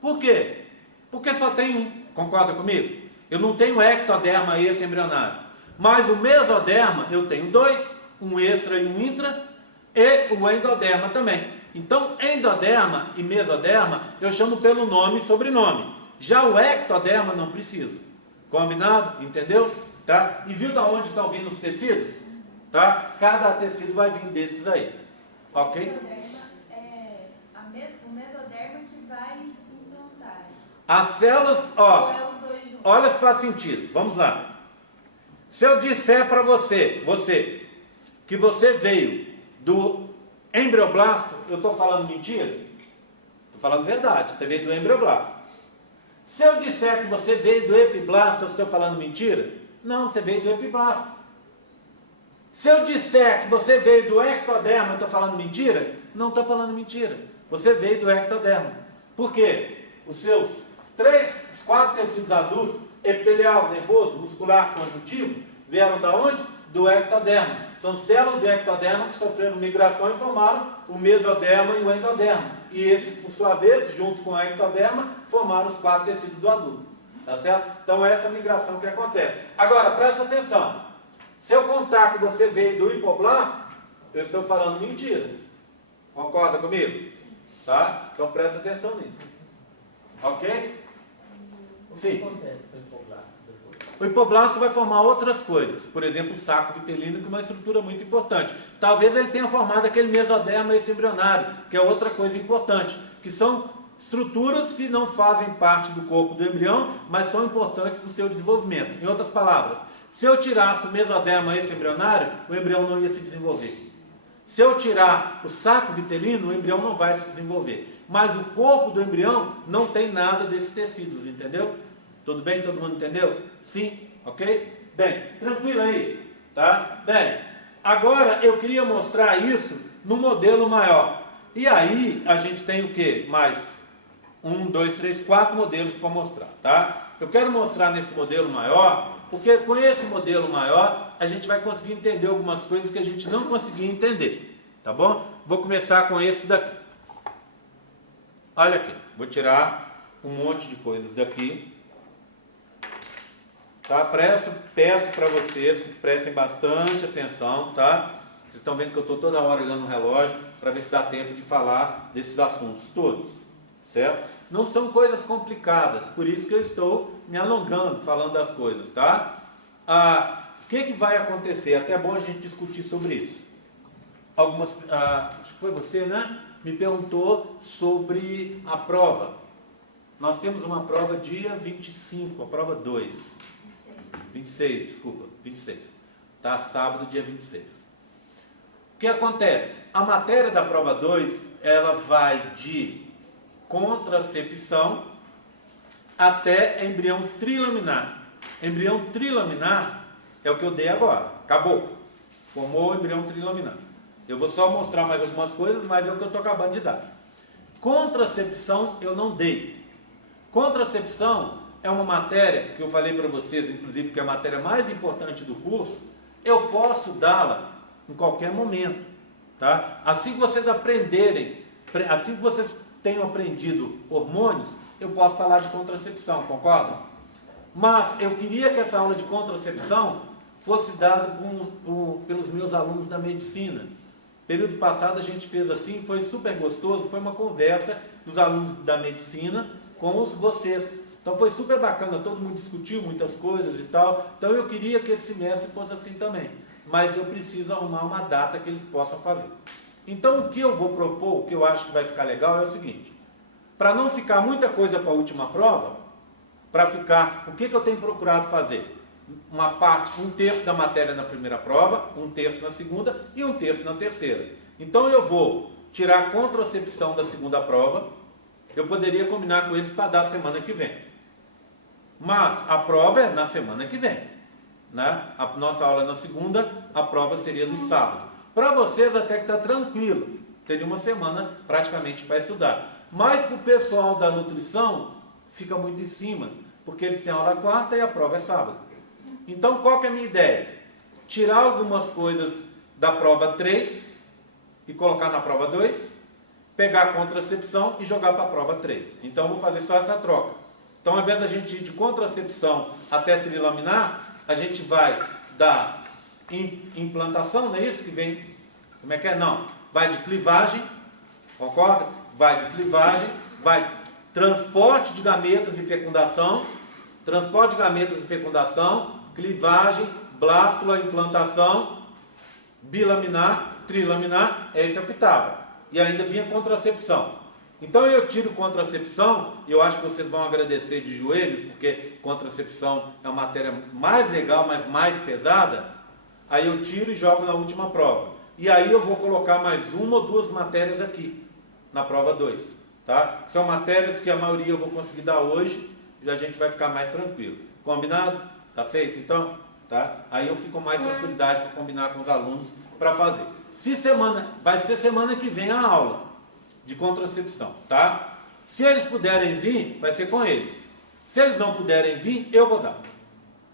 Por quê? Porque só tem um. Concorda comigo? Eu não tenho ectoderma extra embrionário. Mas o mesoderma eu tenho dois, um extra e um intra, e o endoderma também. Então, endoderma e mesoderma eu chamo pelo nome e sobrenome. Já o ectoderma não preciso. Combinado? Entendeu? Tá? E viu de onde estão vindo os tecidos? Tá? Cada tecido vai vir desses aí. Ok? O mesoderma é o mesoderma que vai implantar. As células, Ou ó, é os dois juntos? olha se faz sentido. Vamos lá. Se eu disser para você, que você veio do embrioblasto, eu estou falando mentira? Estou falando verdade, você veio do embrioblasto. Se eu disser que você veio do epiblasto, eu estou falando mentira? Não, você veio do epiblasto. Se eu disser que você veio do ectoderma, eu estou falando mentira? Não estou falando mentira. Você veio do ectoderma. Por quê? Os seus 4 tecidos adultos, epitelial, nervoso, muscular, conjuntivo, vieram da onde? Do ectoderma. São células do ectoderma que sofreram migração e formaram o mesoderma e o endoderma. E esses, por sua vez, junto com o ectoderma, formaram os 4 tecidos do adulto. Tá certo? Então, essa é a migração que acontece. Agora, presta atenção. Se eu contar que você veio do hipoblasto, eu estou falando mentira. Concorda comigo? Tá? Então, presta atenção nisso. Ok? O que Sim. acontece com o hipoblasto depois? O hipoblasto vai formar outras coisas. Por exemplo, o saco vitelino, que é uma estrutura muito importante. Talvez ele tenha formado aquele mesoderma extraembrionário, que é outra coisa importante, que são estruturas que não fazem parte do corpo do embrião, mas são importantes no seu desenvolvimento. Em outras palavras, se eu tirasse o mesoderma extraembrionário, o embrião não ia se desenvolver. Se eu tirar o saco vitelino, o embrião não vai se desenvolver. Mas o corpo do embrião não tem nada desses tecidos, entendeu? Tudo bem? Todo mundo entendeu? Sim? Ok? Bem, tranquilo aí, tá? Bem, agora eu queria mostrar isso no modelo maior. E aí, a gente tem o quê? Mais 1, 2, 3, 4 modelos para mostrar, tá? Eu quero mostrar nesse modelo maior, porque com esse modelo maior, a gente vai conseguir entender algumas coisas que a gente não conseguia entender, tá bom? Vou começar com esse daqui. Olha aqui, vou tirar um monte de coisas daqui. Tá? Peço para vocês que prestem bastante atenção, tá? Vocês estão vendo que eu estou toda hora olhando no relógio para ver se dá tempo de falar desses assuntos todos, certo? Não são coisas complicadas, por isso que eu estou me alongando falando das coisas, tá? O que vai acontecer? Até é bom a gente discutir sobre isso. Acho que foi você, né? Me perguntou sobre a prova. Nós temos uma prova dia 25, a prova 2. 26, desculpa, 26. Tá? Sábado, dia 26. O que acontece? A matéria da prova 2, ela vai de contracepção até embrião trilaminar. Embrião trilaminar é o que eu dei agora. Acabou. Formou o embrião trilaminar. Eu vou só mostrar mais algumas coisas, mas é o que eu estou acabando de dar. Contracepção eu não dei. Contracepção é uma matéria que eu falei para vocês, inclusive, que é a matéria mais importante do curso. Eu posso dá-la em qualquer momento, tá? Assim que vocês aprenderem, assim que vocês tenham aprendido hormônios, eu posso falar de contracepção, concordam? Mas eu queria que essa aula de contracepção fosse dada pelos meus alunos da medicina. Período passado a gente fez assim, foi super gostoso, foi uma conversa dos alunos da medicina com vocês. Então Então foi super bacana, todo mundo discutiu muitas coisas e tal. Então eu queria que esse semestre fosse assim também. Mas eu preciso arrumar uma data que eles possam fazer. Então o que eu vou propor, o que eu acho que vai ficar legal é o seguinte. Para não ficar muita coisa para a última prova, para ficar, o que eu tenho procurado fazer? Uma parte, 1/3 da matéria na primeira prova, 1/3 na segunda e 1/3 na terceira. Então eu vou tirar a contracepção da segunda prova, eu poderia combinar com eles para dar semana que vem. Mas a prova é na semana que vem, né? A nossa aula é na segunda, a prova seria no sábado. Para vocês até que está tranquilo, teria uma semana praticamente para estudar. Mas para o pessoal da nutrição, fica muito em cima, porque eles têm aula quarta e a prova é sábado. Então qual que é a minha ideia? Tirar algumas coisas da prova 3 e colocar na prova 2, pegar a contracepção e jogar para a prova 3. Então eu vou fazer só essa troca. Então ao invés da gente ir de contracepção até trilaminar, a gente vai dar implantação, não é isso que vem? Como é que é? Não. Vai de clivagem, concorda? Vai de clivagem, vai transporte de gametas e fecundação, clivagem, blástula, implantação, bilaminar, trilaminar, esse é o que estava. E ainda vinha contracepção. Então eu tiro contracepção, e eu acho que vocês vão agradecer de joelhos, porque contracepção é uma matéria mais legal, mas mais pesada. Aí eu tiro e jogo na última prova. E aí eu vou colocar mais 1 ou 2 matérias aqui, na prova 2. Tá? São matérias que a maioria eu vou conseguir dar hoje, e a gente vai ficar mais tranquilo. Combinado? Tá feito então? Tá? Aí eu fico com mais tranquilidade para combinar com os alunos para fazer. Vai ser semana que vem a aula de contracepção, tá? Se eles puderem vir, vai ser com eles. Se eles não puderem vir, eu vou dar.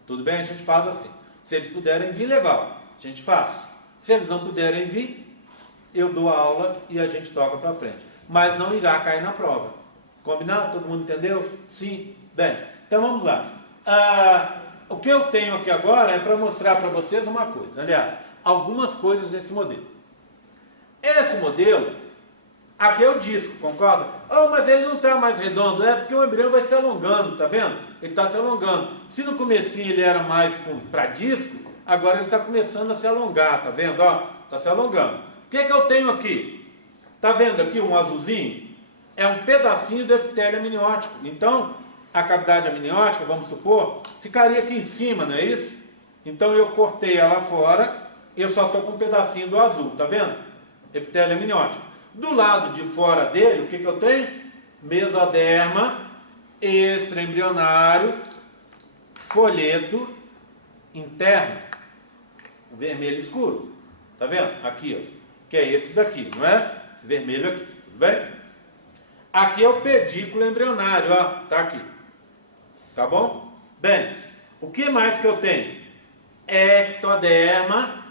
Tudo bem? A gente faz assim. Se eles puderem vir, legal. A gente faz. Se eles não puderem vir, eu dou a aula e a gente toca para frente. Mas não irá cair na prova. Combinado? Todo mundo entendeu? Sim? Bem, então vamos lá. O que eu tenho aqui agora é para mostrar para vocês uma coisa. Aliás, algumas coisas desse modelo. Esse modelo, aqui é o disco, concorda? Oh, mas ele não está mais redondo. É porque o embrião vai se alongando, tá vendo? Ele está se alongando. Se no comecinho ele era mais para disco, agora ele está começando a se alongar, tá vendo? Ó, está se alongando. O que eu tenho aqui? Tá vendo aqui um azulzinho? É um pedacinho do epitélio amniótico. Então, a cavidade amniótica, vamos supor, ficaria aqui em cima, não é isso? Então eu cortei ela fora, eu só estou com um pedacinho do azul, tá vendo? Epitélio amniótico. Do lado de fora dele, o que eu tenho? Mesoderma, extraembrionário, folheto interno, vermelho escuro. Tá vendo? Aqui, ó, que é esse daqui, não é? Esse vermelho aqui, tudo bem? Aqui é o pedículo embrionário, ó, tá aqui. Tá bom? Bem, o que mais que eu tenho? Ectoderma,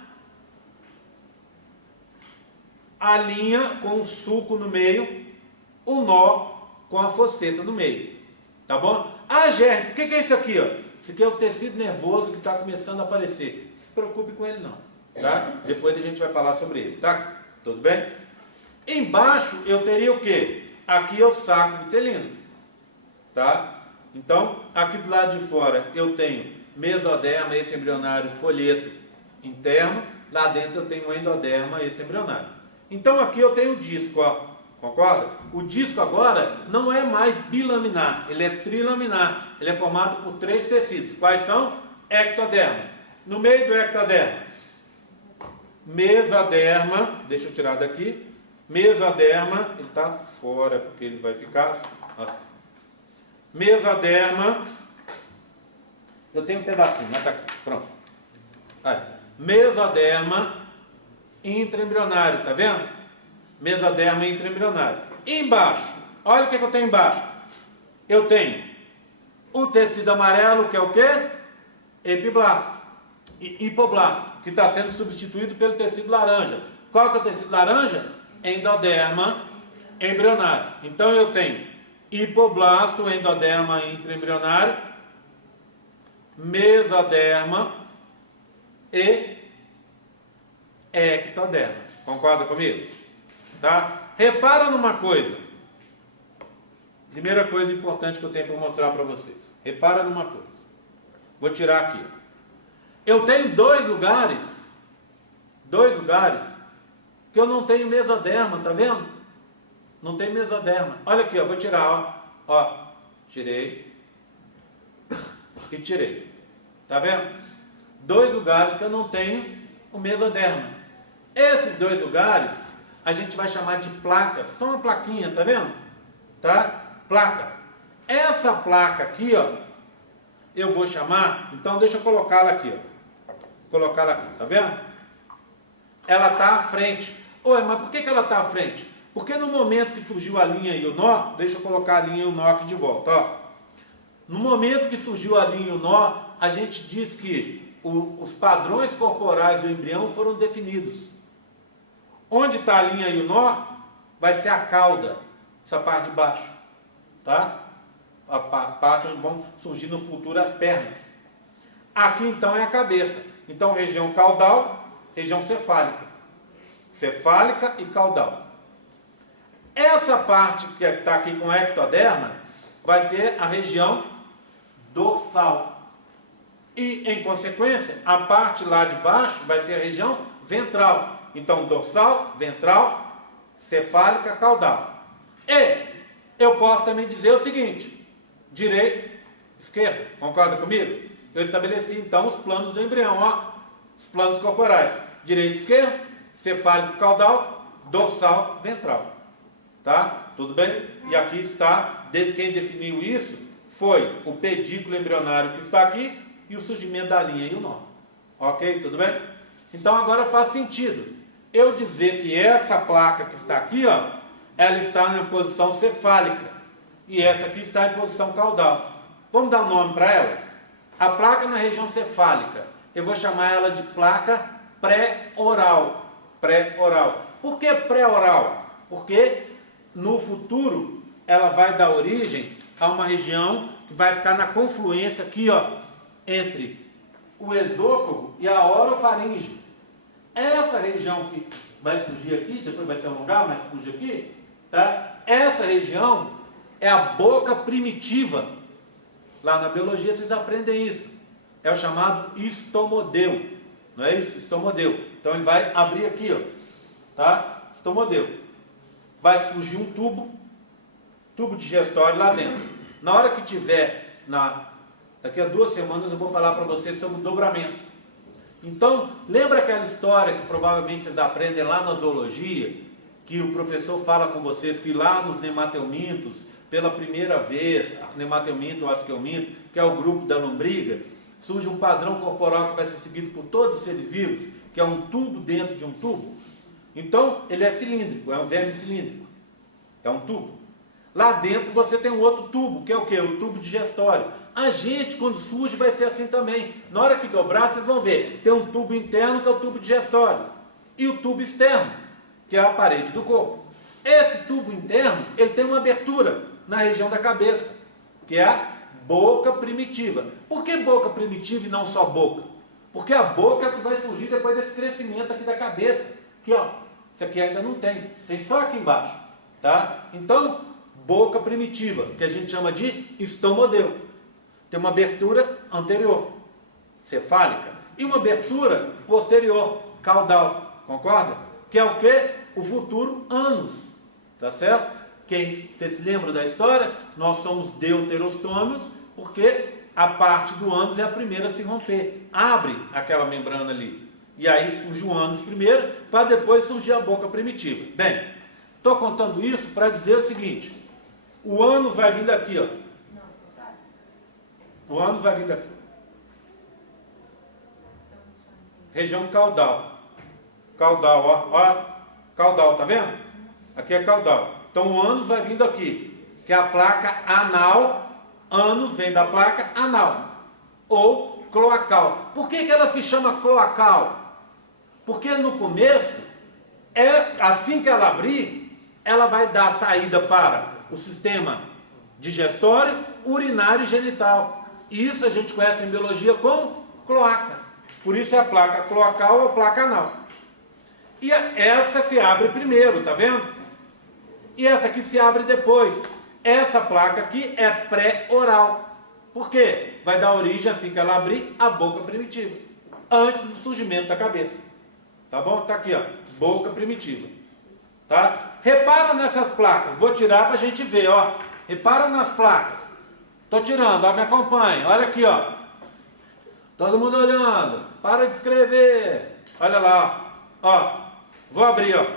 a linha com o sulco no meio, o nó com a fosseta no meio. Tá bom? Ah, Gerry, o que é isso aqui, ó? Isso aqui é o tecido nervoso que está começando a aparecer. Não se preocupe com ele não, tá? Depois a gente vai falar sobre ele, tá? Tudo bem? Embaixo eu teria o quê? Aqui é o saco vitelino, tá? Então, aqui do lado de fora eu tenho mesoderma, esse embrionário, folheto interno. Lá dentro eu tenho endoderma, esse embrionário. Então aqui eu tenho o disco, ó. Concorda? O disco agora não é mais bilaminar, ele é trilaminar. Ele é formado por 3 tecidos. Quais são? Ectoderma. No meio do ectoderma, mesoderma. Deixa eu tirar daqui. Mesoderma, ele está fora porque ele vai ficar assim. Mesoderma. Eu tenho um pedacinho, mas está aqui. Pronto. Aí. Mesoderma intraembrionário, tá vendo? Mesoderma intraembrionário. Embaixo, olha o que eu tenho embaixo. Eu tenho o tecido amarelo, que é o quê? Epiblasto. Hipoblasto, que está sendo substituído pelo tecido laranja. Qual que é o tecido laranja? Endoderma embrionário. Então eu tenho hipoblasto, endoderma intraembrionário, mesoderma e ectoderma. Concorda comigo? Tá? Repara numa coisa. Primeira coisa importante que eu tenho para mostrar para vocês. Repara numa coisa. Vou tirar aqui. Eu tenho dois lugares que eu não tenho mesoderma, tá vendo? Não tem mesoderma. Olha aqui, ó, vou tirar, ó, tirei e tirei. Tá vendo? Dois lugares que eu não tenho o mesoderma. Esses dois lugares a gente vai chamar de placas. São uma plaquinha, tá vendo? Tá? Placa. Essa placa aqui, ó, eu vou chamar, então deixa eu colocá-la aqui, ó. Colocá-la aqui, tá vendo? Ela está à frente. Ué, mas por que ela está à frente? Porque no momento que surgiu a linha e o nó, deixa eu colocar a linha e o nó aqui de volta, ó. No momento que surgiu a linha e o nó, a gente diz que os padrões corporais do embrião foram definidos. Onde está a linha e o nó, vai ser a cauda, essa parte de baixo, tá? A parte onde vão surgir no futuro as pernas. Aqui então é a cabeça. Então região caudal, região cefálica. Cefálica e caudal. Essa parte que está aqui com ectoderma vai ser a região dorsal. E, em consequência, a parte lá de baixo vai ser a região ventral. Então, dorsal, ventral, cefálica, caudal. E eu posso também dizer o seguinte: direita, esquerda. Concorda comigo? Eu estabeleci, então, os planos do embrião, ó. Os planos corporais. Direita, esquerda, cefálico, caudal, dorsal, ventral. Tá? Tudo bem? E aqui está, quem definiu isso foi o pedículo embrionário que está aqui e o surgimento da linha e o nó. Ok? Tudo bem? Então agora faz sentido eu dizer que essa placa que está aqui, ó, ela está na posição cefálica e essa aqui está em posição caudal. Vamos dar um nome para elas? A placa na região cefálica, eu vou chamar ela de placa pré-oral. Pré-oral. Por que pré-oral? Porque no futuro ela vai dar origem a uma região que vai ficar na confluência aqui, ó, entre o esôfago e a orofaringe. Essa região que vai surgir aqui, depois vai ser um lugar, mas surge aqui, tá? Essa região é a boca primitiva. Lá na biologia vocês aprendem isso. É o chamado estomodeu. Não é isso? Estomodeu. Então ele vai abrir aqui, ó, tá? Estomodeu. Vai surgir um tubo digestório lá dentro. Na hora que tiver, daqui a 2 semanas eu vou falar para vocês sobre o dobramento. Então, lembra aquela história que provavelmente vocês aprendem lá na zoologia, que o professor fala com vocês que lá nos nemateumintos, pela primeira vez, nemateuminto ou asqueuminto, que é o grupo da lombriga, surge um padrão corporal que vai ser seguido por todos os seres vivos, que é um tubo dentro de um tubo. Então, ele é cilíndrico, é um verme cilíndrico. É um tubo. Lá dentro você tem um outro tubo, que é o quê? O tubo digestório. A gente, quando surge, vai ser assim também. Na hora que dobrar, vocês vão ver. Tem um tubo interno, que é o tubo digestório. E o tubo externo, que é a parede do corpo. Esse tubo interno, ele tem uma abertura na região da cabeça, que é a boca primitiva. Por que boca primitiva e não só boca? Porque a boca é que vai surgir depois desse crescimento aqui da cabeça. Aqui, ó. Isso aqui ainda não tem. Tem só aqui embaixo. Tá? Então, boca primitiva, que a gente chama de estomodeu. Tem uma abertura anterior, cefálica, e uma abertura posterior, caudal. Concorda? Que é o que? O futuro ânus. Tá certo? Vocês se lembram da história? Nós somos deuterostômios, porque a parte do ânus é a primeira a se romper. Abre aquela membrana ali. E aí surge o ânus primeiro, para depois surgir a boca primitiva. Bem, estou contando isso para dizer o seguinte: o ânus vai vir daqui, ó. O ânus vai vir daqui. Região caudal. Caudal, ó. Caudal, tá vendo? Aqui é caudal. Então o ânus vai vindo aqui, que é a placa anal. Ânus vem da placa anal. Ou cloacal. Por que ela se chama cloacal? Porque no começo, assim que ela abrir, ela vai dar saída para o sistema digestório, urinário e genital. Isso a gente conhece em biologia como cloaca. Por isso é a placa cloacal ou placa anal. E essa se abre primeiro, tá vendo? E essa aqui se abre depois, essa placa aqui é pré-oral. Por quê? Vai dar origem, assim que ela abrir, à boca primitiva, antes do surgimento da cabeça. Tá bom? Tá aqui, ó, boca primitiva. Tá? Repara nessas placas, vou tirar para a gente ver, ó. Repara nas placas. Tô tirando, ó, me acompanha. Olha aqui, ó. Todo mundo olhando. Para de escrever. Olha lá, ó. Vou abrir, ó. O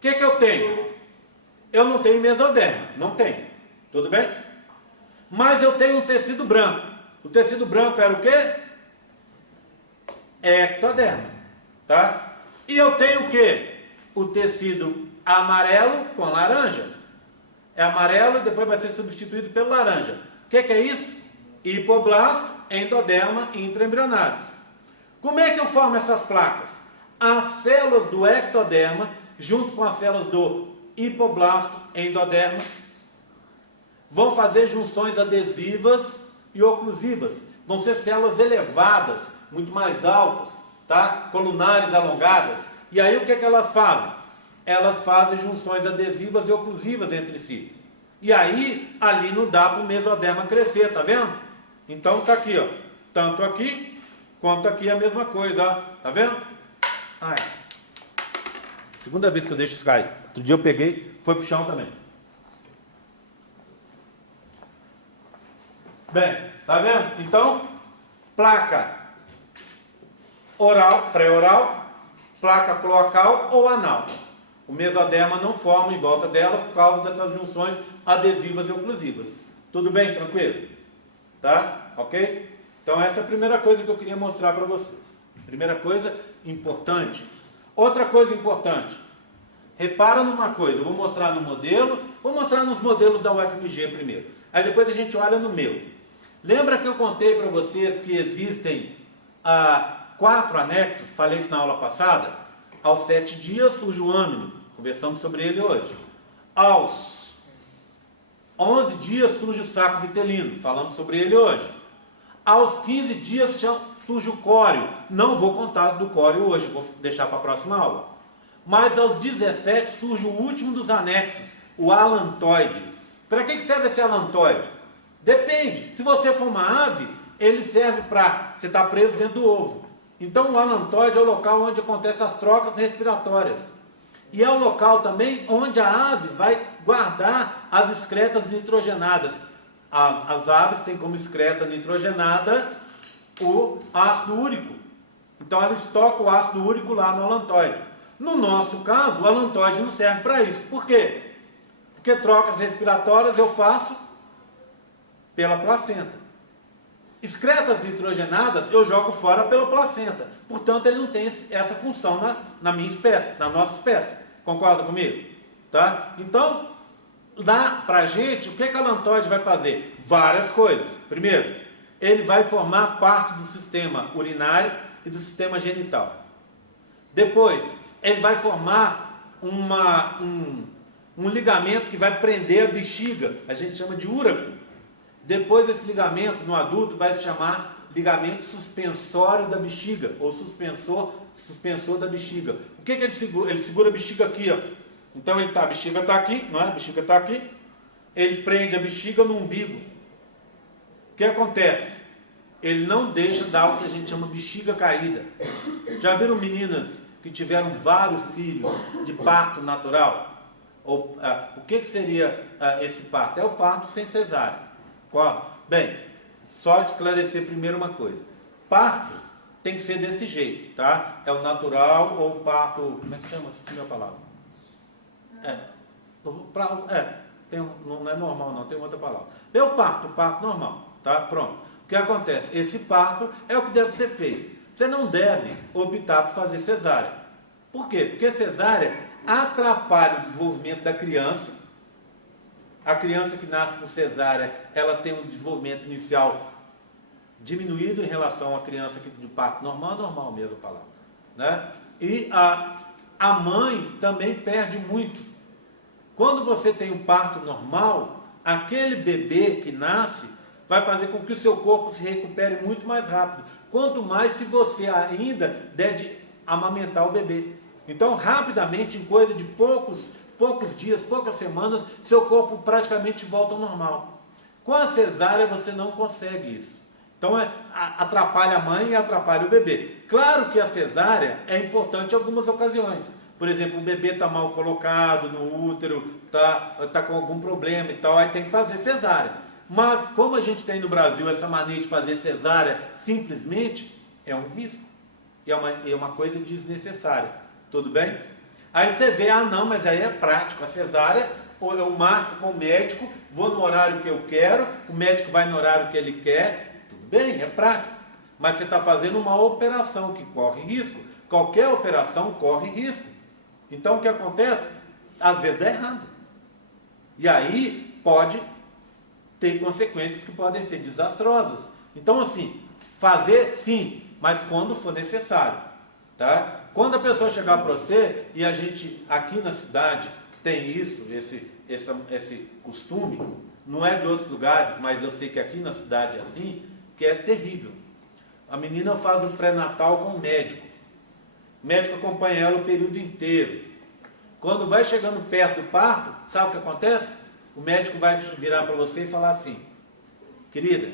que eu tenho? Eu não tenho mesoderma, não tenho. Tudo bem? Mas eu tenho um tecido branco. O tecido branco era o quê? Ectoderma, tá? E eu tenho o quê? O tecido amarelo com laranja. É amarelo e depois vai ser substituído pelo laranja. O que é isso? Hipoblasto, endoderma intraembrionário. Como é que eu formo essas placas? As células do ectoderma, junto com as células do hipoblasto, endoderma, vão fazer junções adesivas e oclusivas. Vão ser células elevadas, muito mais altas, tá? Colunares alongadas. E aí o que elas fazem? Elas fazem junções adesivas e oclusivas entre si. E aí, ali não dá para o mesoderma crescer, tá vendo? Então tá aqui, ó. Tanto aqui, quanto aqui é a mesma coisa, ó. Tá vendo? Ai. Segunda vez que eu deixo isso cair. Outro dia eu peguei, foi pro chão também. Bem, tá vendo? Então, placa oral, pré-oral, placa cloacal ou anal. O mesoderma não forma em volta delas por causa dessas junções adesivas e oclusivas. Tudo bem? Tranquilo? Tá? Ok? Então essa é a primeira coisa que eu queria mostrar para vocês. Primeira coisa importante. Outra coisa importante. Repara numa coisa, eu vou mostrar no modelo, vou mostrar nos modelos da UFMG primeiro. Aí depois a gente olha no meu. Lembra que eu contei para vocês que existem 4 anexos? Falei isso na aula passada. Aos 7 dias surge o âmino. Conversamos sobre ele hoje. Aos 11 dias surge o saco vitelino. Falamos sobre ele hoje. Aos 15 dias surge o córeo. Não vou contar do córeo hoje, vou deixar para a próxima aula. Mas aos 17 surge o último dos anexos, o alantoide. Para que serve esse alantoide? Depende. Se você for uma ave, ele serve para você estar preso dentro do ovo. Então o alantoide é o local onde acontecem as trocas respiratórias. E é o local também onde a ave vai guardar as excretas nitrogenadas. As aves têm como excreta nitrogenada o ácido úrico. Então ela estoca o ácido úrico lá no alantoide. No nosso caso, o alantoide não serve para isso. Por quê? Porque trocas respiratórias eu faço pela placenta. Excretas nitrogenadas eu jogo fora pela placenta. Portanto, ele não tem essa função na minha espécie, na nossa espécie. Concorda comigo? Tá? Então, dá pra gente, o que a alantoide vai fazer? Várias coisas. Primeiro, ele vai formar parte do sistema urinário e do sistema genital. Depois, ele vai formar um ligamento que vai prender a bexiga. A gente chama de úraco. Depois esse ligamento, no adulto, vai se chamar ligamento suspensório da bexiga, ou suspensor da bexiga. O que ele segura? Ele segura a bexiga aqui, ó. Então a bexiga está aqui, não é? A bexiga está aqui. Ele prende a bexiga no umbigo. O que acontece? Ele não deixa dar o que a gente chama bexiga caída. Já viram meninas que tiveram vários filhos de parto natural? O que seria esse parto? É o parto sem cesárea. Bem, só esclarecer primeiro uma coisa. Parto tem que ser desse jeito, tá? É o natural ou o parto... Como é que chama? Esqueci a palavra. Não é normal não, tem outra palavra. É o parto normal, tá? Pronto. O que acontece? Esse parto é o que deve ser feito. Você não deve optar por fazer cesárea. Por quê? Porque cesárea atrapalha o desenvolvimento da criança. A criança que nasce por cesárea, ela tem um desenvolvimento inicial diminuído em relação à criança que do parto normal mesmo a palavra, né? E a mãe também perde muito. Quando você tem um parto normal, aquele bebê que nasce vai fazer com que o seu corpo se recupere muito mais rápido. Quanto mais se você ainda der de amamentar o bebê. Então, rapidamente, em coisa de poucos dias, poucas semanas, seu corpo praticamente volta ao normal. Com a cesárea você não consegue isso. Então atrapalha a mãe e atrapalha o bebê. Claro que a cesárea é importante em algumas ocasiões. Por exemplo, o bebê está mal colocado no útero, tá com algum problema e tal, aí tem que fazer cesárea. Mas como a gente tem no Brasil essa mania de fazer cesárea simplesmente, é um risco. É uma coisa desnecessária. Tudo bem? Aí você vê, não, mas aí é prático. A cesárea, eu marco com o médico, vou no horário que eu quero, o médico vai no horário que ele quer. Tudo bem, é prático. Mas você está fazendo uma operação que corre risco. Qualquer operação corre risco. Então o que acontece? Às vezes dá errado. E aí pode ter consequências que podem ser desastrosas. Então assim, fazer sim, mas quando for necessário. Tá? Quando a pessoa chegar para você, e a gente aqui na cidade tem isso, esse costume, não é de outros lugares, mas eu sei que aqui na cidade é assim, que é terrível. A menina faz o pré-natal com o médico. O médico acompanha ela o período inteiro. Quando vai chegando perto do parto, sabe o que acontece? O médico vai virar para você e falar assim: querida,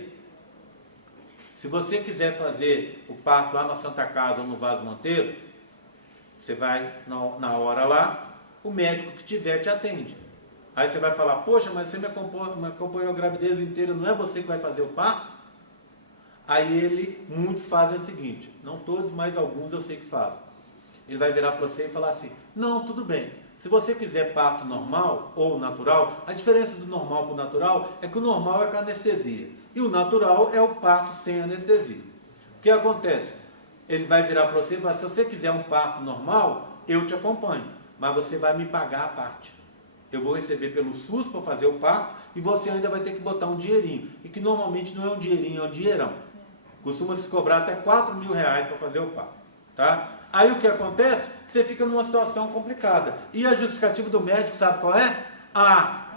se você quiser fazer o parto lá na Santa Casa ou no Vaz Monteiro, você vai na hora lá, o médico que tiver te atende. Aí você vai falar: poxa, mas você me acompanhou a gravidez inteira, não é você que vai fazer o parto? Aí muitos fazem o seguinte, não todos, mas alguns eu sei que fazem. Ele vai virar para você e falar assim: não, tudo bem, se você quiser parto normal ou natural, a diferença do normal para o natural é que o normal é com anestesia e o natural é o parto sem anestesia. O que acontece? Ele vai virar para você e falar: se você quiser um parto normal, eu te acompanho, mas você vai me pagar a parte. Eu vou receber pelo SUS para fazer o parto e você ainda vai ter que botar um dinheirinho, e que normalmente não é um dinheirinho, é um dinheirão. Costuma se cobrar até R$4.000 para fazer o parto. Tá? Aí o que acontece? Você fica numa situação complicada. E a justificativa do médico, sabe qual é?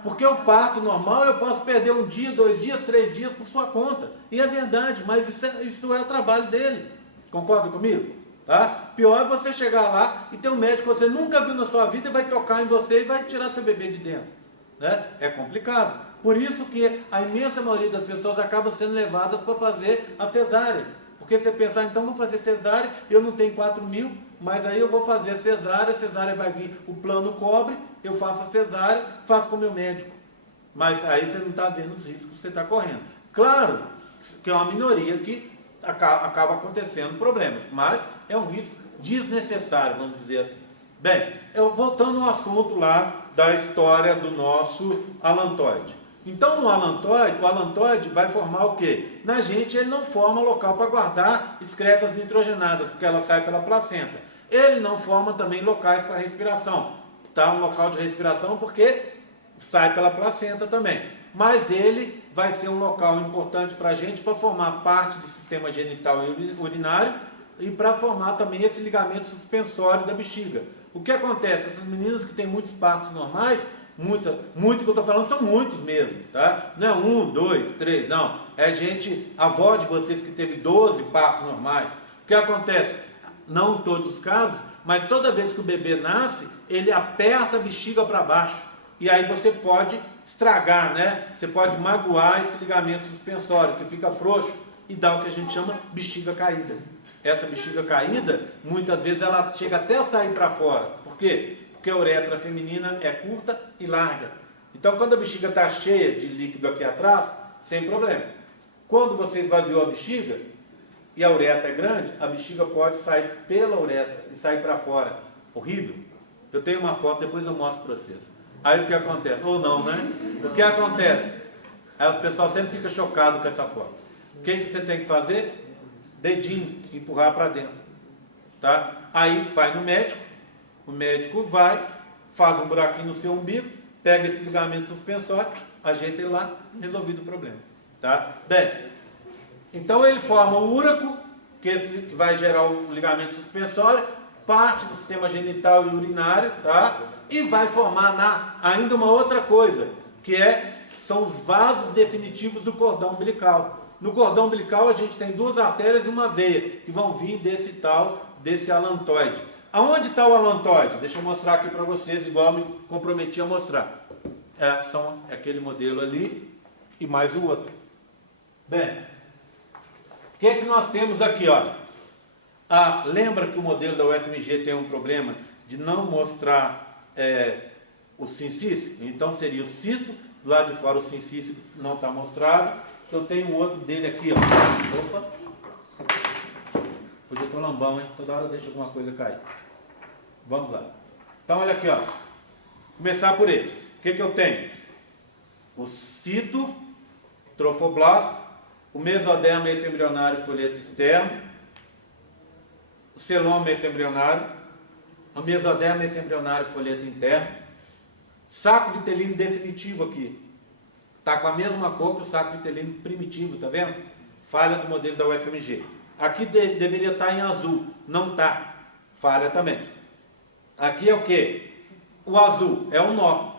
Porque o parto normal eu posso perder 1 dia, 2 dias, 3 dias por sua conta. E é verdade, mas isso é o trabalho dele. Concorda comigo? Tá? Pior é você chegar lá e ter um médico que você nunca viu na sua vida e vai tocar em você e vai tirar seu bebê de dentro. Né? É complicado. Por isso que a imensa maioria das pessoas acabam sendo levadas para fazer a cesárea. Porque você pensar, então vou fazer cesárea, eu não tenho 4.000, mas aí eu vou fazer a cesárea vai vir, o plano cobre, eu faço a cesárea, faço com o meu médico. Mas aí você não está vendo os riscos que você está correndo. Claro que é uma minoria que acaba acontecendo problemas, mas é um risco desnecessário, vamos dizer assim. Bem, voltando ao assunto lá da história do nosso alantoide. Então, o alantoide vai formar o quê? Na gente, ele não forma local para guardar excretas nitrogenadas, porque ela sai pela placenta. Ele não forma também locais para respiração. Tá? Um local de respiração porque sai pela placenta também. Mas ele vai ser um local importante para a gente para formar parte do sistema genital e urinário e para formar também esse ligamento suspensório da bexiga. O que acontece? Essas meninas que têm muitos partos normais, muito que eu estou falando são muitos mesmo, tá? Não é 1, 2, 3, não. É a avó de vocês que teve 12 partos normais. O que acontece? Não em todos os casos, mas toda vez que o bebê nasce, ele aperta a bexiga para baixo. E aí você pode estragar, né? Você pode magoar esse ligamento suspensório, que fica frouxo e dá o que a gente chama bexiga caída. Essa bexiga caída, muitas vezes ela chega até a sair para fora. Por quê? Porque a uretra feminina é curta e larga. Então, quando a bexiga está cheia de líquido aqui atrás, sem problema. Quando você esvaziou a bexiga e a uretra é grande, a bexiga pode sair pela uretra e sair para fora. Horrível. Eu tenho uma foto, depois eu mostro para vocês. Aí o que acontece? Ou não, né? O que acontece? Aí o pessoal sempre fica chocado com essa foto. O que você tem que fazer? Dedinho, empurrar para dentro. Tá? Aí vai no médico. O médico vai, faz um buraquinho no seu umbigo, pega esse ligamento suspensório, ajeita ele lá, resolvido o problema. Tá? Bem, então ele forma o úraco, que vai gerar o ligamento suspensório, parte do sistema genital e urinário, tá? E vai formar ainda uma outra coisa, que são os vasos definitivos do cordão umbilical. No cordão umbilical a gente tem 2 artérias e uma veia, que vão vir desse alantoide. Aonde está o alantoide? Deixa eu mostrar aqui para vocês, igual eu me comprometi a mostrar. São aquele modelo ali e mais o outro. Bem, o que nós temos aqui, olha? Lembra que o modelo da UFMG tem um problema de não mostrar o sincício? Então seria o cito, do lado de fora o sincício não está mostrado. Eu tenho o outro dele aqui, ó. Opa! Hoje eu estou lambão, hein? Toda hora eu deixo alguma coisa cair. Vamos lá. Então olha aqui, ó. Começar por esse. O que eu tenho? O cito, trofoblasto, o mesoderma extraembrionário folheto externo, o celoma extraembrionário, o mesoderma extraembrionário folheto interno, saco vitelino definitivo aqui. Está com a mesma cor que o saco vitelino primitivo, tá vendo? Falha do modelo da UFMG. Aqui deveria estar em azul, não está. Falha também. Aqui é o que? O azul é um nó,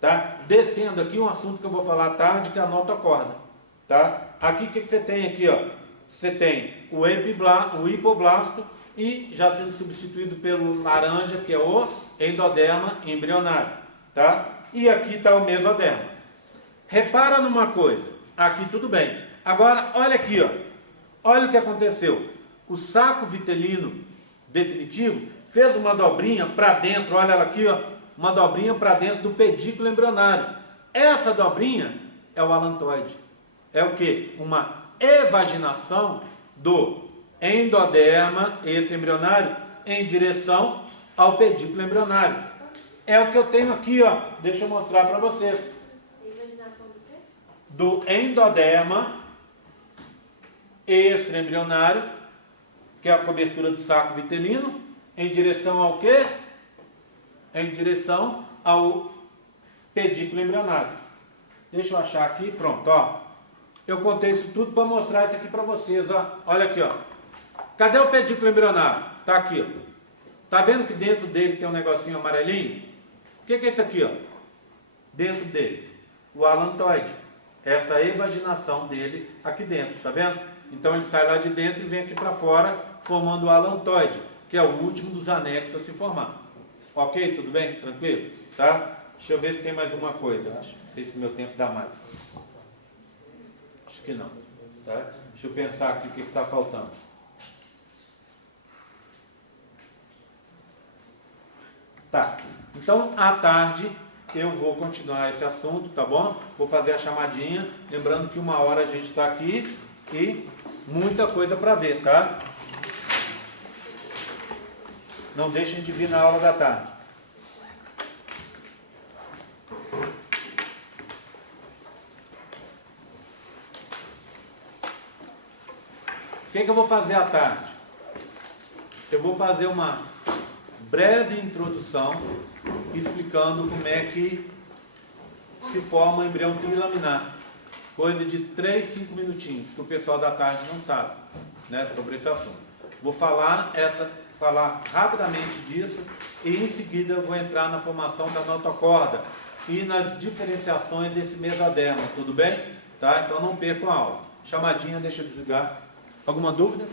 tá? Descendo aqui um assunto que eu vou falar à tarde, que é a notocorda, tá? Aqui o que você tem aqui, ó? Você tem o hipoblasto e já sendo substituído pelo laranja, que é o endoderma embrionário, tá? E aqui está o mesoderma. Repara numa coisa, aqui tudo bem. Agora, olha aqui, ó. Olha o que aconteceu. O saco vitelino definitivo fez uma dobrinha para dentro, olha ela aqui, ó. Uma dobrinha para dentro do pedículo embrionário. Essa dobrinha é o alantoide. É o que? Uma evaginação do endoderma extraembrionário em direção ao pedículo embrionário. É o que eu tenho aqui, ó. Deixa eu mostrar para vocês. Imaginação do quê? Do endoderma extraembrionário, que é a cobertura do saco vitelino, em direção ao quê? Em direção ao pedículo embrionário. Deixa eu achar aqui, pronto, ó. Eu contei isso tudo para mostrar isso aqui para vocês, ó. Olha aqui, ó. Cadê o pedículo embrionário? Tá aqui, ó. Tá vendo que dentro dele tem um negocinho amarelinho? O que é isso aqui, ó? Dentro dele, o alantoide. Essa evaginação dele aqui dentro, tá vendo? Então ele sai lá de dentro e vem aqui para fora, formando o alantoide, que é o último dos anexos a se formar. Ok? Tudo bem? Tranquilo? Tá? Deixa eu ver se tem mais uma coisa. Não sei se meu tempo dá mais. Acho que não. Tá? Deixa eu pensar aqui o que está faltando. Tá. Então, à tarde, eu vou continuar esse assunto, tá bom? Vou fazer a chamadinha. Lembrando que 1 hora a gente está aqui e muita coisa para ver, tá? Não deixem de vir na aula da tarde. O que eu vou fazer à tarde? Eu vou fazer uma breve introdução explicando como é que se forma o embrião trilaminar. Coisa de 3, 5 minutinhos, que o pessoal da tarde não sabe, né, sobre esse assunto. Vou falar rapidamente disso e em seguida eu vou entrar na formação da notocorda e nas diferenciações desse mesoderma, tudo bem? Tá? Então não percam a aula. Chamadinha, deixa eu desligar. Alguma dúvida?